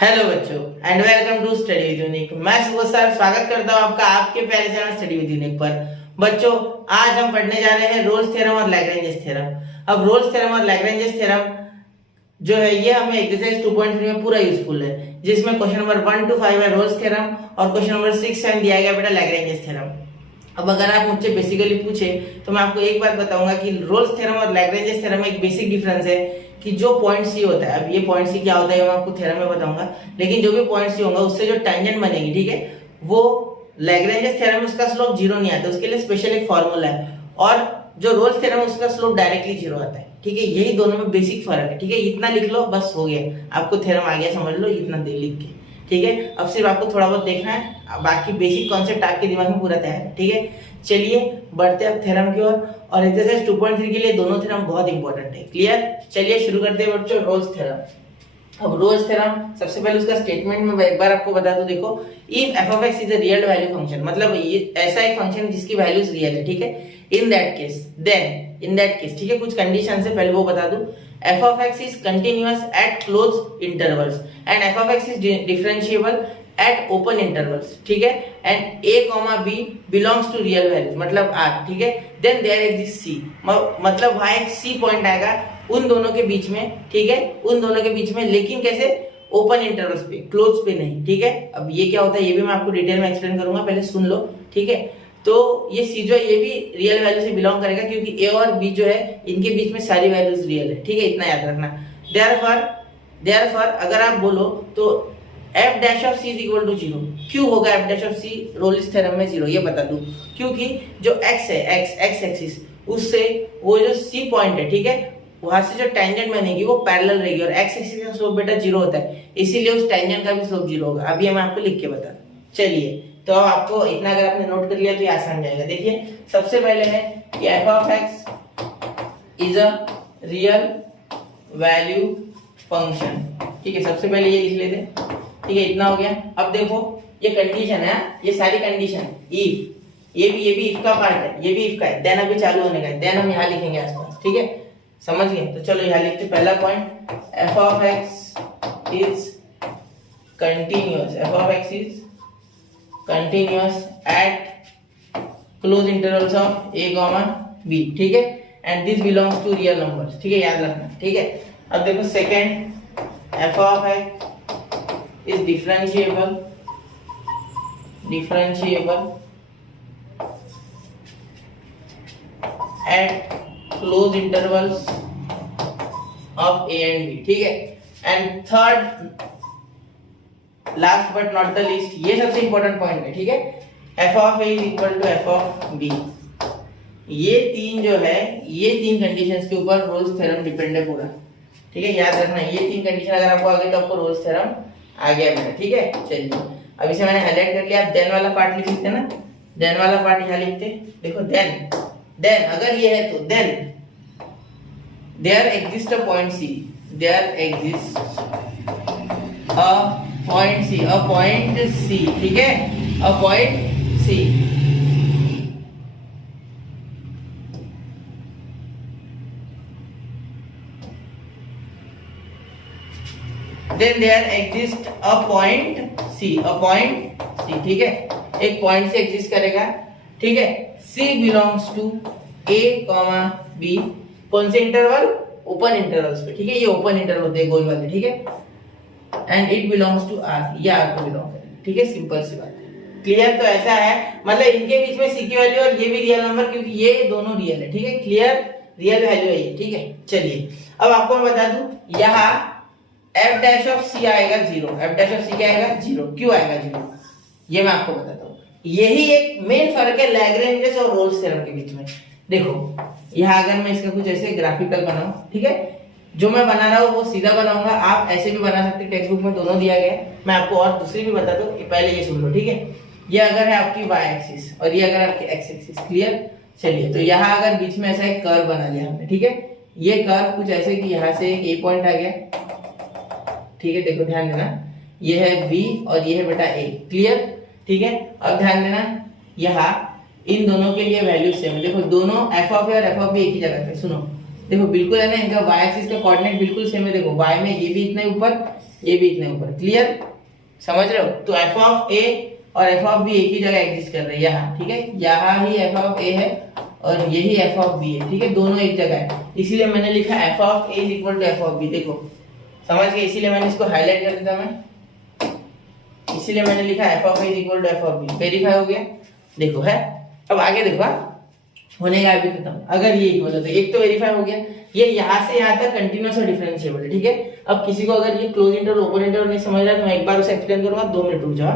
Hello बच्चों and welcome to study with Unique. मैं Subodh sir स्वागत करता हूं आपका आपके प्यारे चैनल स्टडी विद यूनिक पर। बच्चों आज हम पढ़ने जा रहे हैं रोल्स थ्योरम और लैग्रेंजेस थ्योरम। अब रोल्स थ्योरम और लैग्रेंजेस थ्योरम जो है ये हमें एक्सरसाइज 2.3 में पूरा यूजफुल है, जिसमें क्वेश्चन नंबर 1 to 5 है रोल्स थ्योरम और क्वेश्चन नंबर 6 7 दिया गया बेटा लैग्रेंजेस थ्योरम। अब अगर आप मुझसे बेसिकली पूछे तो मैं आपको एक बात बताऊंगा कि रोल्स थ्योरम और लैग्रेंजेस थ्योरम में एक बेसिक डिफरेंस है कि जो पॉइंट सी होता है, अब ये पॉइंट सी क्या होता है मैं आपको थ्योरम में बताऊंगा, लेकिन जो भी पॉइंट सी होगा उससे जो टेंजेंट बनेगी, ठीक है, वो लैग्रेंजेस थ्योरम में उसका स्लोप जीरो नहीं आता, उसके लिए स्पेशल एक फॉर्मूला है। और जो रोल्स थ्योरम में उसका स्लोप डायरेक्टली जीरो आता है, ठीक है। यही दोनों में बेसिक फर्क है, ठीक है। इतना लिख लो बस हो गया, आपको थ्योरम आ गया, समझ लो इतना दे लिख के, ठीक है। अब सिर्फ आपको थोड़ा बहुत देखना है, बाकी बेसिक कॉन्सेप्ट आपके दिमाग में पूरा तैयार है, ठीक है। चलिए बढ़ते हैं थ्योरम की ओर, और एक्सरसाइज 2.3 के लिए दोनों थ्योरम बहुत इंपॉर्टेंट है। क्लियर? चलिए शुरू करते हैं बच्चों रोल्स थ्योरम। अब रोल्स थ्योरम सबसे पहले उसका स्टेटमेंट में एक बार आपको बता दूं, देखो if f of x is a real value function, मतलब ये ऐसा एक फंक्शन जिसकी वैल्यूज रियल है, ठीक है। इन दैट केस, ठीक है, कुछ कंडीशन से पहले वो बता दूं, f of x is continuous at closed intervals and f of x is differentiable at open intervals, ठीक है, and a comma b belongs to real values, मतलब r, ठीक है, then there exists c, मतलब वहां एक c पॉइंट आएगा उन दोनों के बीच में, ठीक है, उन दोनों के बीच में, लेकिन कैसे? ओपन इंटरवल्स पे, क्लोज पे नहीं, ठीक है। अब ये क्या होता है ये भी मैं आपको डिटेल में एक्सप्लेन करूंगा, पहले सुन लो, ठीक है। तो ये सी जो है ये भी रियल वैल्यू से बिलोंग करेगा, क्योंकि ए और बी जो है इनके बीच में सारी वैल्यूज रियल है, ठीक है, इतना याद रखना। देयरफॉर अगर आप बोलो तो f dash of c is equal to 0, क्यों होगा f dash of c Rolle's theorem में 0, ये बता दूं, क्योंकि जो x है, x एक्सिस, उससे वो जो c पॉइंट है, ठीक है, वहां से जो टेंजेंट बनेगी वो पैरेलल रहेगी, और x एक्सिस का स्लोप बेटा 0 होता है, इसीलिए उस टेंजेंट का भी स्लोप 0 होगा। अभी मैं आपको लिख के बता दूं। चलिए तो आपको इतना अगर आपने नोट कर लिया तो ये आसान जाएगा। देखिए सबसे पहले है कि f of x is a real value function, ठीक है, सबसे पहले ये लिख लेते, ठीक है, इतना हो गया। अब देखो ये कंडीशन है, ये सारी कंडीशन, इफ ये भी इफ का पार्ट है, ये भी इफ का है, देन अभी चालू होने का है, देन हम यहाँ लिखेंगे आसपास, ठीक है, समझ गए। तो चलो यहाँ लिखते, पहला point f of x is continuous, f of x is continuous at close intervals of a comma b, ठीक है, and this belongs to real numbers, ठीक है, याद रखना, ठीक है। अब देखो second f of x is differentiable at close intervals of a and b, ठीक है। And third last but not the least, ये सबसे इंपॉर्टेंट पॉइंट है, ठीक है, f of a is equal to f of b। ये तीन जो है, ये तीन कंडीशंस के ऊपर रोल्स थ्योरम डिपेंड है पूरा, ठीक है, याद रखना। ये तीन कंडीशन अगर आपको आ गई तो आपको रोल्स थ्योरम आ गया बेटा, ठीक है। चलिए अब इसे मैंने हाईलाइट कर लिया, आप देन वाला पार्ट लिख लेते ना, देन वाला पार्ट यहाँ लिखते, देखो देन अगर ये है तो then there exist a point C, there exist a point C, ठीक है, a point C, then there exists a point C, ठीक है, एक पॉइंट से एग्जिस्ट करेगा, ठीक है, C belongs to A, B, कौन से इंटरवल? ओपन इंटरवल्स पे, ठीक है, ये ओपन इंटरवल होते हैं गोल वाले, ठीक है, and it belongs to R, ये R को बिलोंग करेगा, ठीक है, सिंपल सी बात है। क्लियर? तो ऐसा है, मतलब इनके बीच में C की वैल्यू और ये भी रियल नंबर, क्योंकि ये दोनों रियल है, ठीक है, क्लियर, रियल वैल्यू है ये, ठीक है। चलिए अब आपको मैं बता दूं, यहाँ f dash of c आएगा 0, f dash of c क्या आएगा? 0, क्यों आएगा 0? ये मैं आपको बताता हूँ। यही एक मेन फर्क है लैग्रेंजेस और रोल्स थ्योरम के बीच में। देखो यहाँ अगर मैं इसका कुछ ऐसे ग्राफिकल बनाऊं, ठीक है, जो मैं बना रहा हूँ वो सीधा बनाऊंगा, आप ऐसे भी बना सकते हैं, टेक्स्ट बुक में दोनों दिया गया है। मैं आपको और दूसरी भी बता दूं, पहले ये सुन लो, ठीक है। ये अगर है आपकी y एक्सिस और ये अगर आपकी x एक्सिस, क्लियर। चलिए तो यहाँ अगर बीच में ऐसा एक कर्व बना लिया हमने, ठीक है, ये कर्व कुछ ऐसे कि यहाँ से एक a पॉइंट आ गया, ठीक है, देखो ध्यान देना, ये है b और ये है बेटा a, क्लियर, ठीक है। अब ध्यान देना यहाँ इन दोनों के लिए वैल्यू सेम है, देखो दोनों f of a और f of b एक ही जगह पे, सुनो देखो बिल्कुल है ना, इनका y एक्सिस का कोऑर्डिनेट बिल्कुल सेम है, देखो y में ये भी इतना ऊपर, ये भी इतने ऊपर। क्लियर, समझ रहे हो? तो एफ ऑफ ए और एफ ऑफ बी एक ही जगह एग्जिस्ट कर रहे हैं यहाँ, ठीक है। यहाँ ही एफ ऑफ ए है और यही एफ ऑफ बी है, ठीक है, दोनों एक जगह है। इसीलिए मैंने लिखा F of A is equal to F of B. देखो समझ गए, इसीलिए मैंने इसको हाईलाइट कर देता मैं, इसीलिए मैंने लिखा F of A is equal to F of B. Verify हो गया, देखो है। अब आगे देखो, होने का भी खत्म। अगर ये इक्वल है तो एक तो वेरीफाई हो गया, ये यहाँ से यहाँ तक कंटिन्यूअस और डिफरेंशिएबल है, ठीक है। अब किसी को अगर ये क्लोज इंटरवल ओपन इंटरवल नहीं समझ रहा है तो मैं एक बार उसे एक्सप्लेन करूंगा, 2 मिनट रुक जाओ।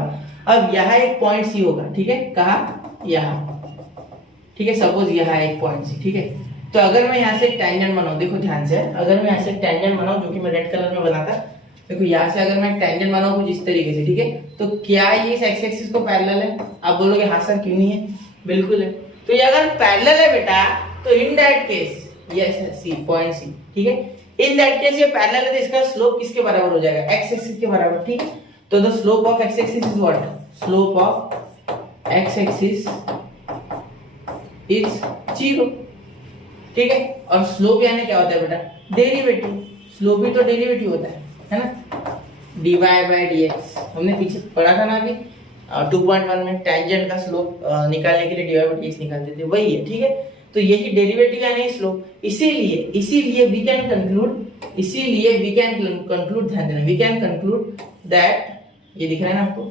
अब यहाँ एक पॉइंट सी होगा, ठीक है, कहा यहाँ, ठीक है, सपोज यहाँ एक पॉइंट सी, ठीक है। तो अगर मैं यहाँ से एक टेंजेंट बनाऊं, देखो ध्यान से, अगर मैं यहाँ से एक टेंजेंट बनाऊं जो कि मैं रेड कलर में बनाता, देखो यहाँ से अगर मैं टेंजेंट बनाऊं कुछ इस तरीके से, ठीक है, तो क्या ये इस एक्स एक्सिस को पैरेलल है? आप बोलोगे हाँ सर क्यों नहीं है, बिल्कुल है। तो ये अगर पैरेलल है बेटा तो in that case yes C point C, ठीक है, इन दैट केस ये पैरेलल है तो इसका स्लोप किसके बराबर हो जाएगा? एक्स एक्सिस के बराबर, ठीक है। तो the slope of x axis is what? Slope of x axis is 0, ठीक है। और स्लोप यानी क्या होता है बेटा? डेरिवेटिव। स्लोप भी तो डेरिवेटिव होता है ना, dy बाय dx। हमने पीछे पढ़ा था ना अभी 2.1 में टेंजेंट का स्लोप निकालने के लिए dy बाय dx निकालते थे, वही है, ठीक है। तो यही डेरिवेटिव यानी स्लोप। इसीलिए वी कैन कंक्लूड, ध्यान देना, वी कैन कंक्लूड दैट, ये दिख रहा है ना आपको,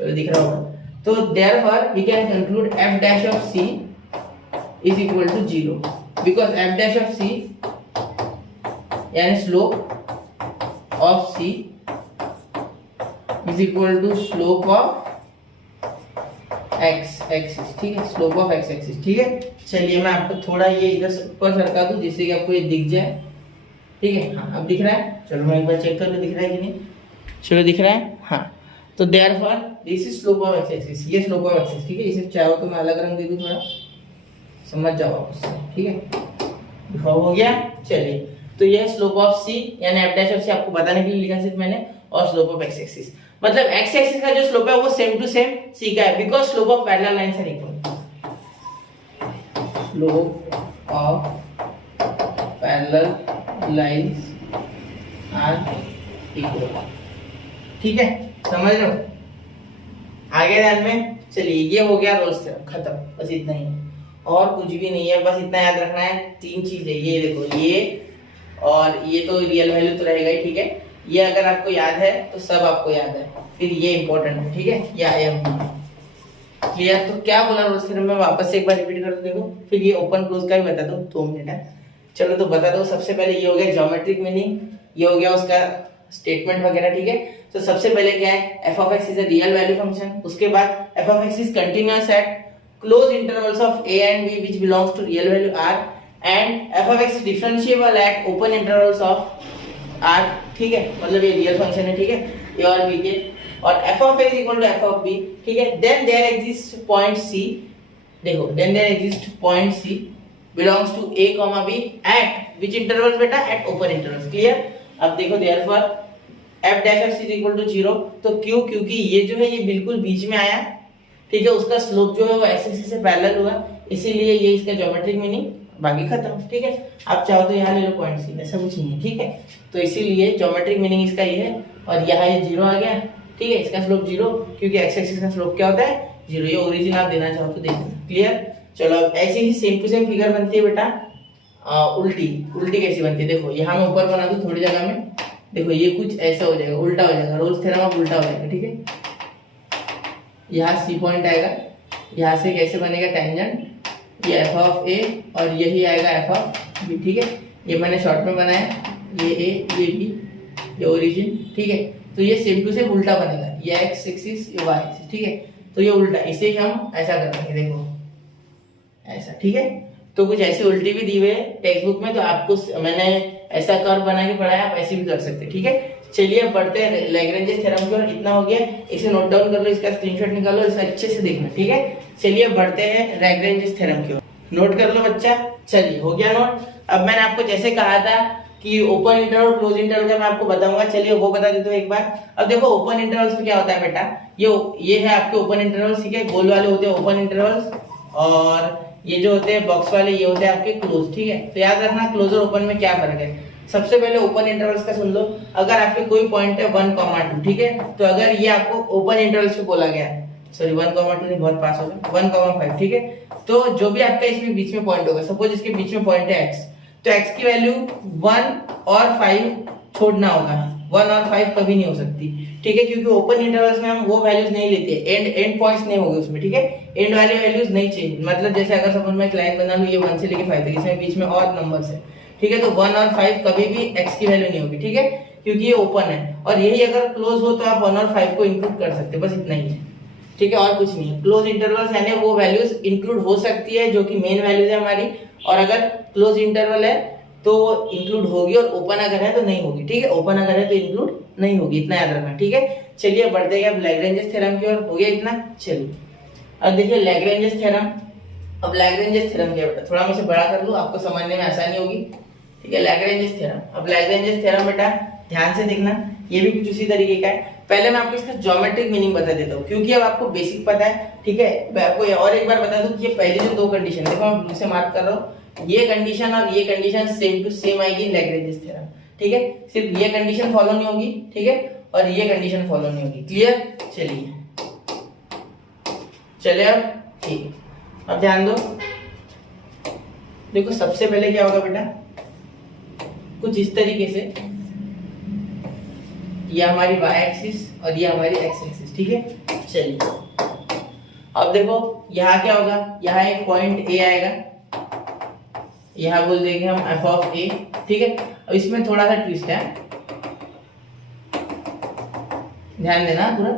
चलो दिख रहा होगा, तो therefore we can conclude f dash of c is equal to 0 because f dash of c यानी slope of c is equal to slope of x axis, ठीक है, स्लोप ऑफ x एक्सिस, ठीक है। चलिए मैं आपको थोड़ा ये इधर ऊपर सरका दूं जिससे कि आपको ये दिख जाए, ठीक है। हाँ अब दिख रहा है, चलो मैं एक बार चेक कर लूं दिख रहा है कि नहीं। चलो दिख रहा है, हाँ। तो therefore this is slope of x axis, ये स्लोप ऑफ x एक्सिस, ठीक है। इसे चाहो तो मैं अलग रंग दे दूं, थोड़ा समझ जाओ आप उससे, ठीक है। हो गया, चलिए। तो ये स्लोप ऑफ c यानी f डैश ऑफ c आपको बताने के लिए लिखा सिर्फ मैंने, और स्लोप ऑफ x एक्सिस, मतलब x एक्सिस का जो स्लोप है वो सेम टू सेम c का है because slope of parallel lines are equal. Slope of parallel lines are equal, ठीक है, समझ रहे हो? आगे ध्यान में, चलिए ये हो गया रोल्स थ्योरम, खत्म, बस इतना ही, और कुछ भी नहीं है, बस इतना याद रखना है। 3 चीजें, ये देखो, ये और ये तो रियल वैल्यू तो रहेगा ही, ठीक है। ये अगर आपको याद है तो सब आपको याद है, फिर ये इंपॉर्टेंट है, ठीक है, या क्लियर? तो क्या बोला रोल्स थ्योरम में, वापस से एक बार रिपीट कर दो, देखो, फिर ये ओपन क्लोज का भी बता दो, 2 मिनट है। चलो तो बता दो, सबसे पहले ये हो गया ज्योमेट्रिक मीनिंग, ये हो गया उसका स्टेटमेंट वगैरह, ठीक है। तो सबसे पहले क्या है, F of X is a real value function. उसके बाद F of X is continuous at close intervals of a and b which belongs to real value r, and f of x is differentiable at open intervals of r, ठीक है, मतलब ये real function है, ठीक है, a और b के, और f of x equal to f of b, ठीक है। then there exists point c, देखो, then there exists point c belongs to a comma b at which intervals बेटा? at open intervals, clear? अब देखो therefore f dash of c is equal to 0, तो क्यों? क्योंकि ये जो है ये बिल्कुल बीच में आया, ठीक है, उसका स्लोप जो है वो एक्स एक्सिस से पैरेलल हुआ, इसीलिए ये इसका ज्योमेट्रिक मीनिंग, बाकी खत्म, ठीक है। आप चाहो तो यहाँ ले लो पॉइंट सी, ऐसा कुछ नहीं है, ठीक है। तो इसीलिए ज्योमेट्रिक मीनिंग इसका ये है, और यहाँ ये 0 आ गया, ठीक है, इसका स्लोप 0, क्योंकि एक्स एक्सिस का स्लोप क्या होता है? 0। ये ओरिजिन आप देना चाहो तो देख लेना, क्लियर? चलो अब ऐसे ही सेम टू सेम फिगर बनती है बेटा उल्टी कैसी बनती है, देखो यहाँ मैं ऊपर बना दूं थोड़ी जगह में, देखो ये कुछ ऐसा हो जाएगा, उल्टा हो जाएगा, रोल्स थ्योरम अब उल्टा हो जाएगा, ठीक है। यहाँ सी पॉइंट आएगा, यहाँ से कैसे बनेगा टेंजेंट, ये एफ ऑफ ए और यही आएगा एफ ऑफ बी, ठीक है। ये मैंने शॉर्ट में बनाया, ये ए ये बी ये ओरिजिन, ठीक है। तो ये सेम टू सेम उल्टा बनेगा, ये एक्स एक्सिस ये वाई एक्सिस, ठीक है। तो ये उल्टा, इसे हम ऐसा करेंगे, देखो ऐसा, ठीक है। तो कुछ ऐसी उल्टी भी दी हुई है टेक्स्ट बुक में, तो आपको मैंने ऐसा कर्व बना के पढ़ाया, आप ऐसे भी कर सकते हैं, ठीक है। चलिए अब बढ़ते हैं लैग्रेंजेस थ्योरम की ओर। इतना हो गया, इसे नोट डाउन कर लो, इसका स्क्रीनशॉट निकालो, इसे अच्छे से देखना, ठीक है। चलिए बढ़ते हैं लैग्रेंजेस थ्योरम की ओर, नोट कर लो बच्चा। चलिए हो गया नोट। अब मैंने आपको जैसे कहा था कि ओपन इंटरवल क्लोज इंटरवल का मैं आपको बताऊंगा, चलिए वो बता देता हूँ एक बार। अब देखो ओपन इंटरवल्स में क्या होता है बेटा, ये है आपके ओपन इंटरवल्स, ठीक है, गोल वाले होते हैं ओपन इंटरवल्स, और ये जो होते हैं बॉक्स वाले ये होते हैं आपके क्लोज, ठीक है। तो याद रखना क्लोज और ओपन में क्या फर्क है। सबसे पहले ओपन इंटरवल्स का सुन लो। अगर आपके कोई पॉइंट है 1,2, ठीक है, तो अगर ये आपको ओपन इंटरवल्स पे बोला गया, सॉरी 1,2 नहीं, बहुत पास हो गया, 1,5, ठीक है, तो जो भी आपका इसमें बीच में पॉइंट होगा, सपोज इसके बीच में पॉइंट है x, तो x की वैल्यू 1 और 5 छोड़ना होगा। 1 और 5 कभी नहीं हो सकती, ठीक है, क्योंकि ओपन इंटरवल्स में हम वो वैल्यूज नहीं लेते, एंड पॉइंट्स नहीं होंगे उसमें, ठीक है, एंड वाले वैल्यूज नहीं चेंज। मतलब जैसे अगर सपोज मैं एक लाइन बना लूं, ये 1 से लेके 5 तक, इसमें बीच में और नंबर्स है, ठीक है, तो 1 और 5 कभी भी x की वैल्यू नहीं होगी, ठीक है, क्योंकि ये ओपन है। और यही अगर क्लोज हो तो आप 1 और 5 को इंक्लूड कर सकते हैं, बस इतना ही है, ठीक है, और कुछ नहीं है। क्लोज इंटरवल्स यानी वो वैल्यूज इंक्लूड हो सकती है जो कि मेन वैल्यूज है हमारी, और अगर क्लोज इंटरवल है तो वो इंक्लूड होगी, और ओपन अगर है तो नहीं होगी, ठीक है, ओपन अगर है तो इंक्लूड नहीं होगी, इतना याद रखना, ठीक है। चलिए बढ़ते हैं अब लैग्रेंजेस थ्योरम की ओर। हो गया इतना। चलिए अब देखिए लैग्रेंजेस थ्योरम। अब लैग्रेंजेस थ्योरम क्या बेटा, थोड़ा मैं इसे बड़ा कर लूं, आपको समझने में आसानी होगी, ठीक है। लैग्रेंजेस थ्योरम, अब लैग्रेंजेस थ्योरम बेटा ध्यान से देखना, ये भी कुछ उसी तरीके का है। पहले मैं आपको इसका ज्योमेट्रिक मीनिंग बता देता हूँ, क्योंकि अब आपको बेसिक पता है, ठीक है। मैं आपको और एक बार बता दूं कि ये पहली जो दो कंडीशन, देखो मैं ब्लू से मार्क कर रहा हूँ, ये कंडीशन और ये कंडीशन सेम टू सेम आएगी लैग्रेंजेस थ्योरम, ठीक है। सिर्फ ये कंडीशन फॉलो नहीं होगी, ठीक है, और ये कंडीशन फॉलो नहीं होगी। क्लियर। चलिए अब ठीक है, अब ध्यान दो, देखो सबसे पहले क्या होगा बेटा, कुछ इस तरीके से, ये हमारी y एक्सिस और ये हमारी x एक्सिस, ठीक है। चलिए अब देखो यहाँ क्या होगा, यहाँ एक पॉइंट A आएगा, यहाँ बोल देंगे हम f ऑफ a, ठीक है। अब इसमें थोड़ा सा ट्विस्ट है, ध्यान देना पूरा,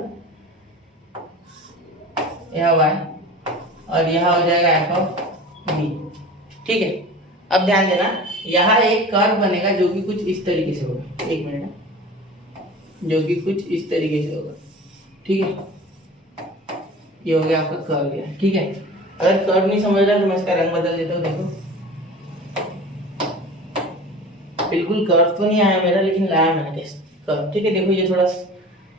यह y और यहाँ हो जाएगा f ऑफ b, ठीक है। अब ध्यान देना, यहाँ एक कर्व बनेगा जो कि कुछ इस तरीके से होगा, एक मिनट, जो कि कुछ इस तरीके से होगा, ठीक है। ये हो गया आपका कर्व, गया, ठीक है। अगर कर्व नहीं समझ रहा तो मैं इसका रंग बदल देता हूँ, देखो बिल्कुल कर्व तो नहीं आया मेरा, लेकिन लाया मैंने कर्व, ठीक है। देखो ये थोड़ा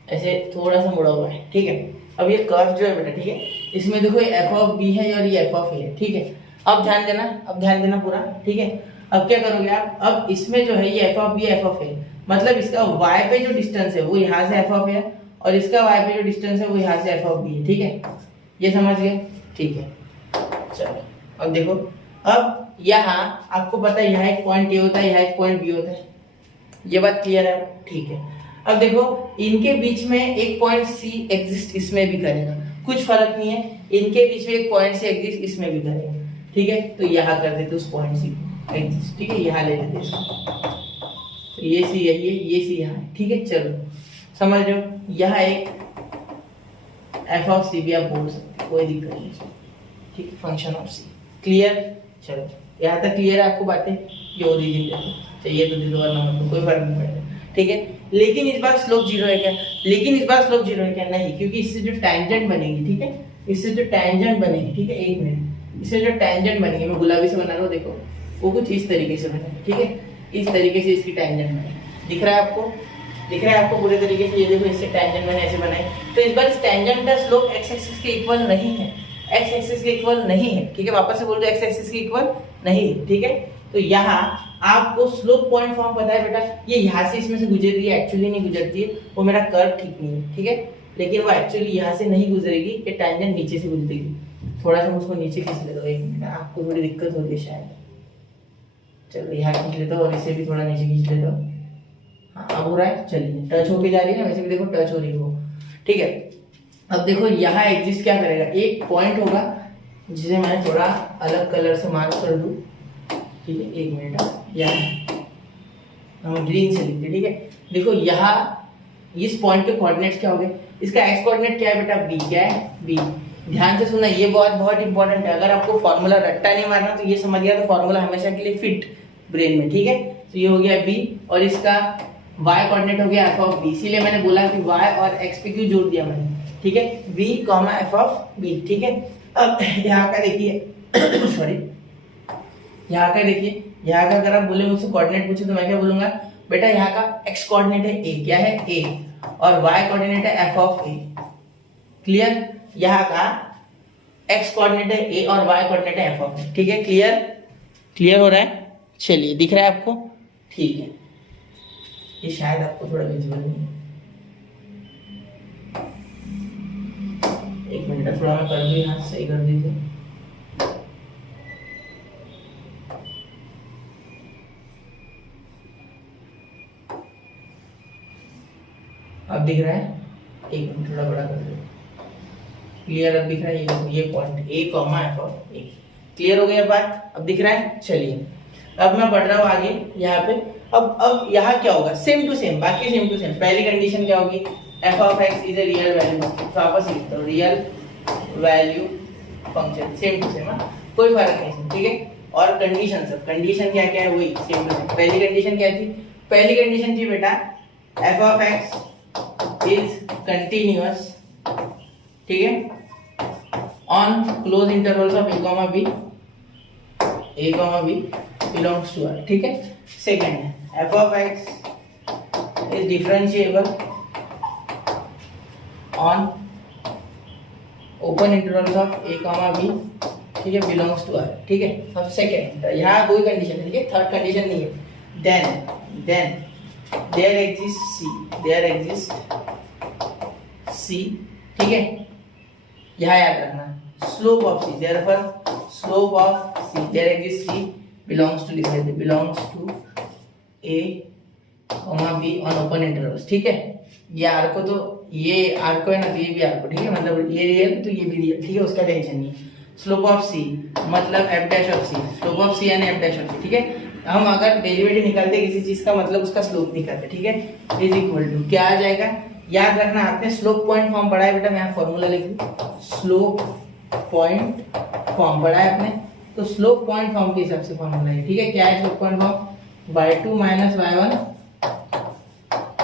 ऐसे थोड़ा सा मुड़ा हुआ है, ठीक है। अब ये कर्व जो है बेटा, ठीक है, इसमें देखो ये f ऑफ b है और ये f ऑफ a है, ठीक है। अब ध्यान देना पूरा, ठीक है। अब क्या करोगे आप, अब इसमें जो है ये f of b f of a, मतलब इसका y पे जो डिस्टेंस है वो यहाँ से f ऑफ a है, और इसका y पे जो डिस्टेंस है वो यहाँ से f ऑफ b है, ठीक है। ये समझ गए, ठीक है। चलो अब देखो, अब यहाँ आपको पता है यहाँ एक पॉइंट a होता है, यहाँ एक पॉइंट b होता है, ये बात क्लियर है, ठीक है। अब देखो इनके बीच में एक पॉइंट c एग्जिस्ट इसमें भी करेगा, कुछ फर्क नहीं है, इनके बीच में एक पॉइंट c एग्जिस्ट इसमें भी करेगा, ठीक है। तो यहाँ कर देते उस पॉइंट c एग्जिस्ट, ठीक है, यहाँ ले लेते इसको, तो ये c यही है, ये c यहाँ है, ठीक है। चलो समझ लो, यहाँ एक f ऑफ c भी आप बोल सकते हो, कोई दिक्कत नहीं, ठीक है, फंक्शन ऑफ c। क्लियर। चलो यहाँ तक क्लियर है आपको बातें, ये ओरिजिन देखो चाहिए तो दे दो, वरना कोई फर्क नहीं पड़ेगा, ठीक है। लेकिन इस बार स्लोप जीरो है क्या, नहीं, क्योंकि इससे जो टैंजेंट बनेगी, ठीक है, इससे जो टैंजेंट बनेगी, ठीक है, एक मिनट, इससे जो टैंजेंट बनेगी, मैं गुलाबी से बना रहा हूँ, देखो वो कुछ इस तरीके से बनेगी, ठीक है, इस तरीके से इसकी टैंजेंट बनेगी, दिख रहा है आपको पूरे तरीके से, ये देखो इससे टैंजेंट मैंने ऐसे बनाई। तो इस बार इस टैंजेंट का स्लोप x एक्सिस के इक्वल नहीं है, x एक्सिस के इक्वल नहीं है, ठीक है, वापस से बोल दो x एक्सिस के इक्वल नहीं है, ठीक है। तो यहाँ आपको स्लोप पॉइंट फॉर्म पता है बेटा, ये यहाँ से इसमें से गुजर रही है, एक्चुअली नहीं गुजरती है, वो मेरा कर्व ठीक नहीं है, ठीक है, लेकिन वो एक्चुअली यहाँ से नहीं गुजरेगी, ये टैंजेंट नीचे से गुजरेगी। थोड़ा सा उसको नीचे खींच लेता हूँ, एक मिनट, आपको थोड़ी दिक्कत होती है शायद, चलो यहाँ खींच लेता हूँ और इसे भी थोड़ा नीचे खींच लेता हूँ, हाँ अब हो रहा है, चलिए टच होके जा रही है ना, वैसे भी देखो टच हो रही है वो, ठीक है। अब देखो यहाँ एग्जिस्ट क्या करेगा, एक पॉइंट होगा जिसे मैं थोड़ा अलग कलर से मार्क कर दूं, ठीक है, एक मिनट, यहाँ हम ग्रीन से लिखते, ठीक है। देखो यहाँ इस पॉइंट के कोऑर्डिनेट्स क्या हो गए, इसका एक्स कोऑर्डिनेट क्या है बेटा, बी, क्या है, बी। ध्यान से सुनना, ये बहुत इंपॉर्टेंट है, अगर आपको फॉर्मूला रट्टा नहीं मारना तो ये समझ गया तो फॉर्मूला हमेशा के लिए फिट ब्रेन में, ठीक है। तो ये हो गया बी, और इसका y कोऑर्डिनेट हो गया f ऑफ b, इसीलिए मैंने बोला कि y और x पे क्यों जोड़ दिया मैंने, ठीक है, b, f ऑफ b, ठीक है। अब यहाँ का देखिए सॉरी, यहाँ का देखिए, यहाँ का अगर आप बोले मुझसे कोऑर्डिनेट पूछे तो मैं क्या बोलूंगा बेटा, यहाँ का x कोऑर्डिनेट है a, क्या है a, और y कोऑर्डिनेट है f ऑफ a, क्लियर। यहाँ का x कोऑर्डिनेट है a और y कोऑर्डिनेट है f ऑफ a, ठीक है, क्लियर हो रहा है। चलिए दिख रहा है आपको, ठीक है, ये शायद आपको थोड़ा विजिबल नहीं है, एक मिनट थोड़ा मैं कर दूँ, यहाँ सही कर दीजिए। अब दिख रहा है, एक मिनट थोड़ा बड़ा कर दो, क्लियर अब दिख रहा है, ये point A comma F of A, clear हो गया बात, अब दिख रहा है। चलिए अब मैं बढ़ रहा हूँ आगे यहाँ पे। अब यहाँ क्या होगा, सेम टू सेम, बाकी सेम टू सेम। पहली कंडीशन क्या होगी, F of X is a real value, तो आपस लिखते हो real value function, same to same, कोई फर्क नहीं, ठीक है। और कंडीशन, सब कंडीशन क्या क्या है वही सेम टू सेम। पहली कंडीशन क्या थी, पहली कंडीशन थी बेटा F of X is continuous, ठीक है, on close intervals of A comma B belongs to R, ठीक है। सेकंड है F of X is differentiable on open intervals of A comma B, ठीक है, बिलोंग्स टू आर, ठीक है। अब सेकंड, यहाँ कोई कंडीशन है, ठीक है, थर्ड कंडीशन नहीं है। देन देयर एग्जिस्ट सी, ठीक है, यहाँ याद रखना slope of C, therefore slope of C there exist C belongs to, लिख लेते belongs to A comma B on open intervals, ठीक है। ये आर को, तो ये आर को है ना, तो ये भी आर को, ठीक है, मतलब ये रियल तो ये भी रियल, ठीक है, उसका टेंशन नहीं। स्लोप ऑफ सी मतलब f dash of c, slope of c यानी एफ डैश ऑफ सी, ठीक है। हम अगर डेरिवेटिव निकालते किसी चीज का, मतलब उसका स्लोप निकालते, ठीक है, इज इक्वल टू क्या आ जाएगा, याद रखना, आपने स्लोप पॉइंट फॉर्म पढ़ा है बेटा, मैं यहाँ फॉर्मूला लिख दूं, स्लोप पॉइंट फॉर्म पढ़ा है आपने, तो स्लोप पॉइंट फॉर्म के हिसाब से फॉर्मूला है, ठीक है। क्या है slope point form, y2 minus y1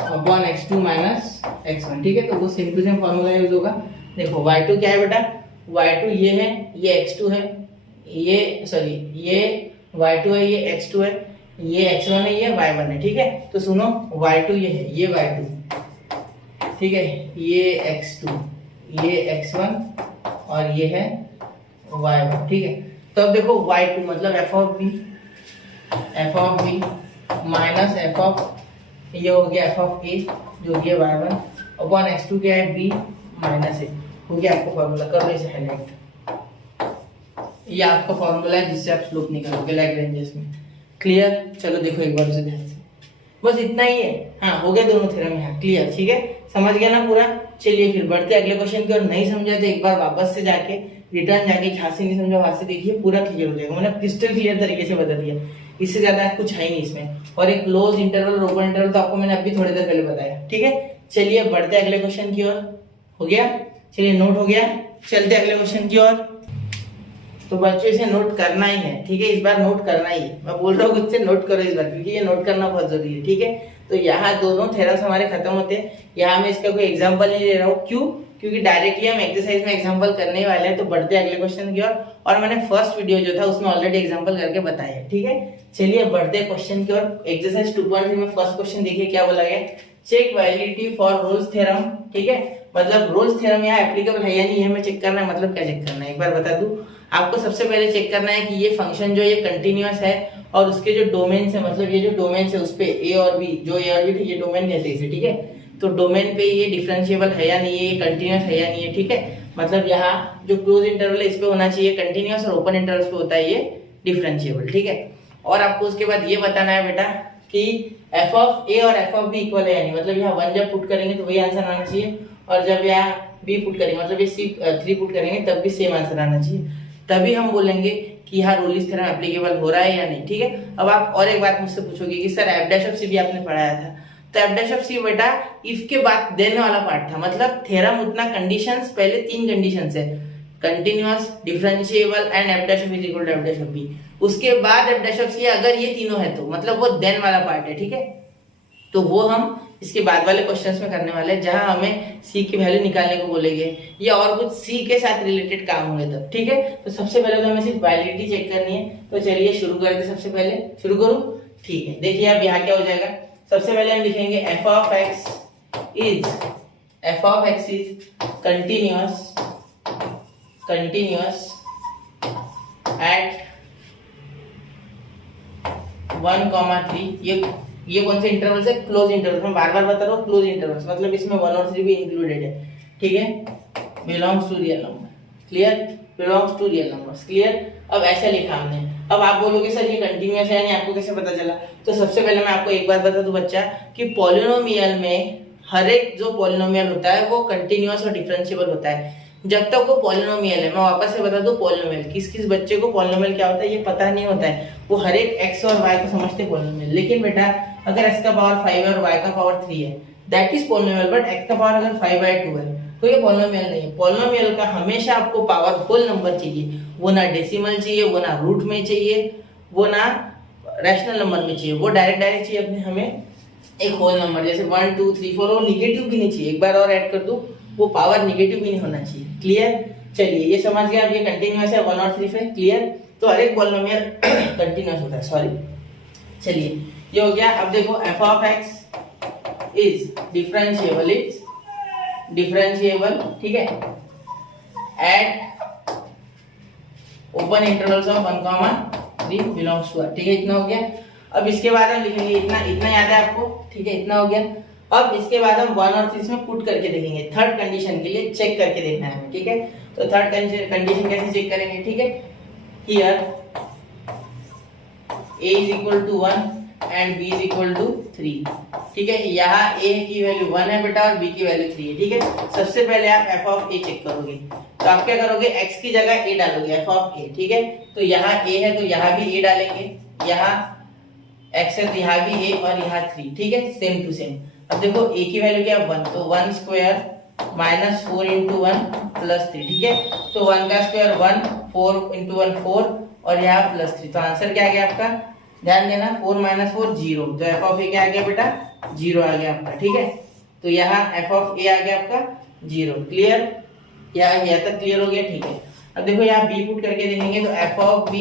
upon x2 minus x1, ठीक है। तो वो same to same formula use होगा। देखो y2 क्या है बेटा, y2 ये है, ये x2 है, ये सॉरी ये y2 है, ये x2 है, ये x1 है, ये y1 है, ठीक है। तो सुनो y2 ये है, ये y2, ठीक है, ये x2, ये x1 और ये है y1, ठीक है। तो अब देखो y2 मतलब f of b minus f of, ये हो गया f ऑफ a जो कि y1 अपॉन x2 क्या है b माइनस a, हो गया आपको फॉर्मूला, कर लो इसे हाईलाइट, ये आपका फॉर्मूला है जिससे आप स्लोप निकालोगे लैग्रेंजेस में। क्लियर, चलो देखो एक बार उसे ध्यान से, बस इतना ही है। हाँ हो गया दोनों थ्योरम यहाँ क्लियर, ठीक है, समझ गया ना पूरा। चलिए फिर बढ़ते अगले क्वेश्चन की और, नहीं समझा तो एक बार वापस से जाके रिटर्न जाके, जहाँ से नहीं समझा वहां से देखिए, पूरा क्लियर हो जाएगा। मैंने क्रिस्टल क्लियर तरीके से बता दिया, इससे ज्यादा कुछ है नहीं इसमें। और एक क्लोज इंटरवल और ओपन इंटरवल तो आपको मैंने अभी थोड़ी देर पहले बताया, ठीक है। चलिए बढ़ते अगले क्वेश्चन की ओर, हो गया, चलिए नोट हो गया, चलते अगले क्वेश्चन की ओर। तो बच्चों इसे नोट करना ही है, ठीक है, इस बार नोट करना ही है, मैं बोल रहा हूँ खुद से नोट करो इस बार, क्योंकि ये नोट करना बहुत जरूरी है, ठीक है। तो यहाँ दोनों थ्योरम्स हमारे खत्म होते हैं, यहाँ मैं इसका कोई एग्जांपल नहीं ले रहा हूँ, क्यों, क्योंकि डायरेक्टली हम एक्सरसाइज में एग्जांपल करने ही वाले हैं। तो बढ़ते अगले क्वेश्चन की ओर, और मैंने फर्स्ट वीडियो जो था उसमें ऑलरेडी एग्जांपल करके बताया है, ठीक है। चलिए बढ़ते क्वेश्चन की ओर। एक्सरसाइज 2.3 में फर्स्ट क्वेश्चन देखिए क्या बोला गया, check validity for Rolle's theorem, ठीक है, मतलब रोल्स थ्योरम यहाँ एप्लीकेबल है या नहीं है हमें चेक करना है। मतलब क्या चेक करना है, एक बार बता दूं आपको। सबसे पहले चेक करना है कि ये फंक्शन जो ये कंटिन्यूअस है, और उसके जो डोमेन्स है, मतलब ये जो डोमेन्स है उस पे ए और बी, जो ए और बी थे ये डोमेन कहते हैं इसे, ठीक है। तो डोमेन पे ये डिफरेंशिएबल है या नहीं है, ये कंटिन्यूअस है या नहीं है, ठीक है। मतलब यहाँ जो क्लोज इंटरवल है इस पे होना चाहिए कंटिन्यूअस, और ओपन इंटरवल पे होता है ये डिफरेंशिएबल, ठीक है। और आपको उसके बाद ये बताना है बेटा कि एफ ऑफ ए और एफ ऑफ बी इक्वल है या नहीं, मतलब यहाँ 1 जब पुट करेंगे तो वही आंसर आना चाहिए, और जब यहाँ बी पुट करेंगे, मतलब ये C3 पुट करेंगे तब भी सेम आंसर आना चाहिए। तभी हम बोलेंगे कि यहाँ रोलिस थ्योरम एप्लीकेबल हो रहा है या नहीं, ठीक है। अब आप और एक बात मुझसे पूछोगे कि सर एफ डैश ऑफ सी भी आपने पढ़ाया था, तो एफ डैश ऑफ सी बेटा इफ के बाद देने वाला पार्ट था, मतलब थ्योरम उतना कंडीशंस, पहले 3 कंडीशंस है, continuous, differentiable and F dash of is equal to F dash of B. उसके बाद एफ डैश ऑफ सी, अगर ये तीनों है तो मतलब वो देन वाला पार्ट है, ठीक है। तो वो हम इसके बाद वाले क्वेश्चंस में करने वाले हैं, जहां हमें सी की वैल्यू निकालने को बोलेंगे या और कुछ सी के साथ रिलेटेड काम होंगे तब, ठीक है। तो सबसे पहले तो हमें सिर्फ वैलिडिटी चेक करनी है, तो चलिए शुरू करते। सबसे पहले शुरू करूं, ठीक है। देखिए अब यहाँ क्या हो जाएगा, सबसे पहले हम लिखेंगे F of X is continuous at 1,3 ये कौन से इंटरवल है? Close interval. मैं बार बार बता रहा हूँ क्लोज इंटरवल्स, मतलब इसमें 1 और 3 भी इंक्लूडेड है, ठीक है। Belongs to real number, clear, belongs to real numbers, clear. अब ऐसा लिखा हमने। अब आप बोलोगे सर ये कंटिन्यूअस है यानी आपको कैसे पता चला? तो सबसे पहले मैं आपको एक बात बता दूं बच्चा कि पॉलिनोमियल में हर एक जो पॉलिनोमियल होता है वो कंटिन्यूअस और डिफरेंशिएबल होता है जब तक वो पॉलिनोमियल है। मैं वापस से बता दूं, पॉलिनोमियल किस किस बच्चे को पॉलिनोमियल क्या होता है ये पता नहीं होता है, वो हर एक x और y को समझते पॉलिनोमियल। लेकिन बेटा अगर x का पावर 5 है और y का पावर 3 है that is polynomial, but x का पावर अगर 5/2 है तो ये पॉलिनोमियल नहीं है। पॉलिनोमियल का हमेशा आपको पावर होल नंबर चाहिए, वो ना डेसिमल चाहिए, वो ना रूट में चाहिए, वो ना रैशनल नंबर में चाहिए, वो डायरेक्ट चाहिए अपने हमें एक होल नंबर। जैसे 1 2 3 4 और निगेटिव भी नहीं चाहिए। एक बार और ऐड कर दूं, वो पावर निगेटिव भी नहीं होना चाहिए, क्लियर। चलिए ये समझ गया। अब ये कंटिन्यूअस है 1 और 3 पे, क्लियर। तो हर एक पॉलिनोमियल कंटिन्यूअस होता है, सॉरी। चलिए ये हो गया। अब देखो f of x is differentiable, ठीक है, at open intervals of 1,3 belongs to, ठीक है। इतना हो गया। अब इसके बाद हम लिखेंगे इतना याद है आपको, ठीक है, इतना हो गया। अब इसके बाद हम 1 और 3 में पुट करके देखेंगे, थर्ड कंडीशन के लिए चेक करके देखना है, ठीक है। तो थर्ड कंडीशन कैसे चेक करेंगे, ठीक है। Here a is equal to 1 and b is equal to 3, ठीक है। यहाँ a की वैल्यू 1 है बेटा और b की वैल्यू 3 है, ठीक है। सबसे पहले आप f of a चेक करोगे, तो आप क्या करोगे, x की जगह a डालोगे, f of a, ठीक है। तो यहाँ a है तो यहाँ भी a डालेंगे, यहाँ x है तो यहाँ भी a और यहाँ 3, ठीक है, सेम टू सेम। अब देखो a की वैल्यू क्या है 1, तो 1 स्क्वायर माइनस 4 इंटू 1 प्लस 3, ठीक है। तो 1 का स्क्वायर 1, 4 इंटू 1 4 और यहाँ प्लस 3, तो आंसर क्या आ गया आपका, ध्यान देना, 4 माइनस 4 0, तो f ऑफ a क्या आ गया बेटा, 0 आ गया आपका, ठीक है। तो यहाँ f ऑफ a आ गया आपका 0, क्लियर। यहाँ तक क्लियर हो गया, ठीक है। अब देखो यहाँ b पुट करके देखेंगे तो f ऑफ b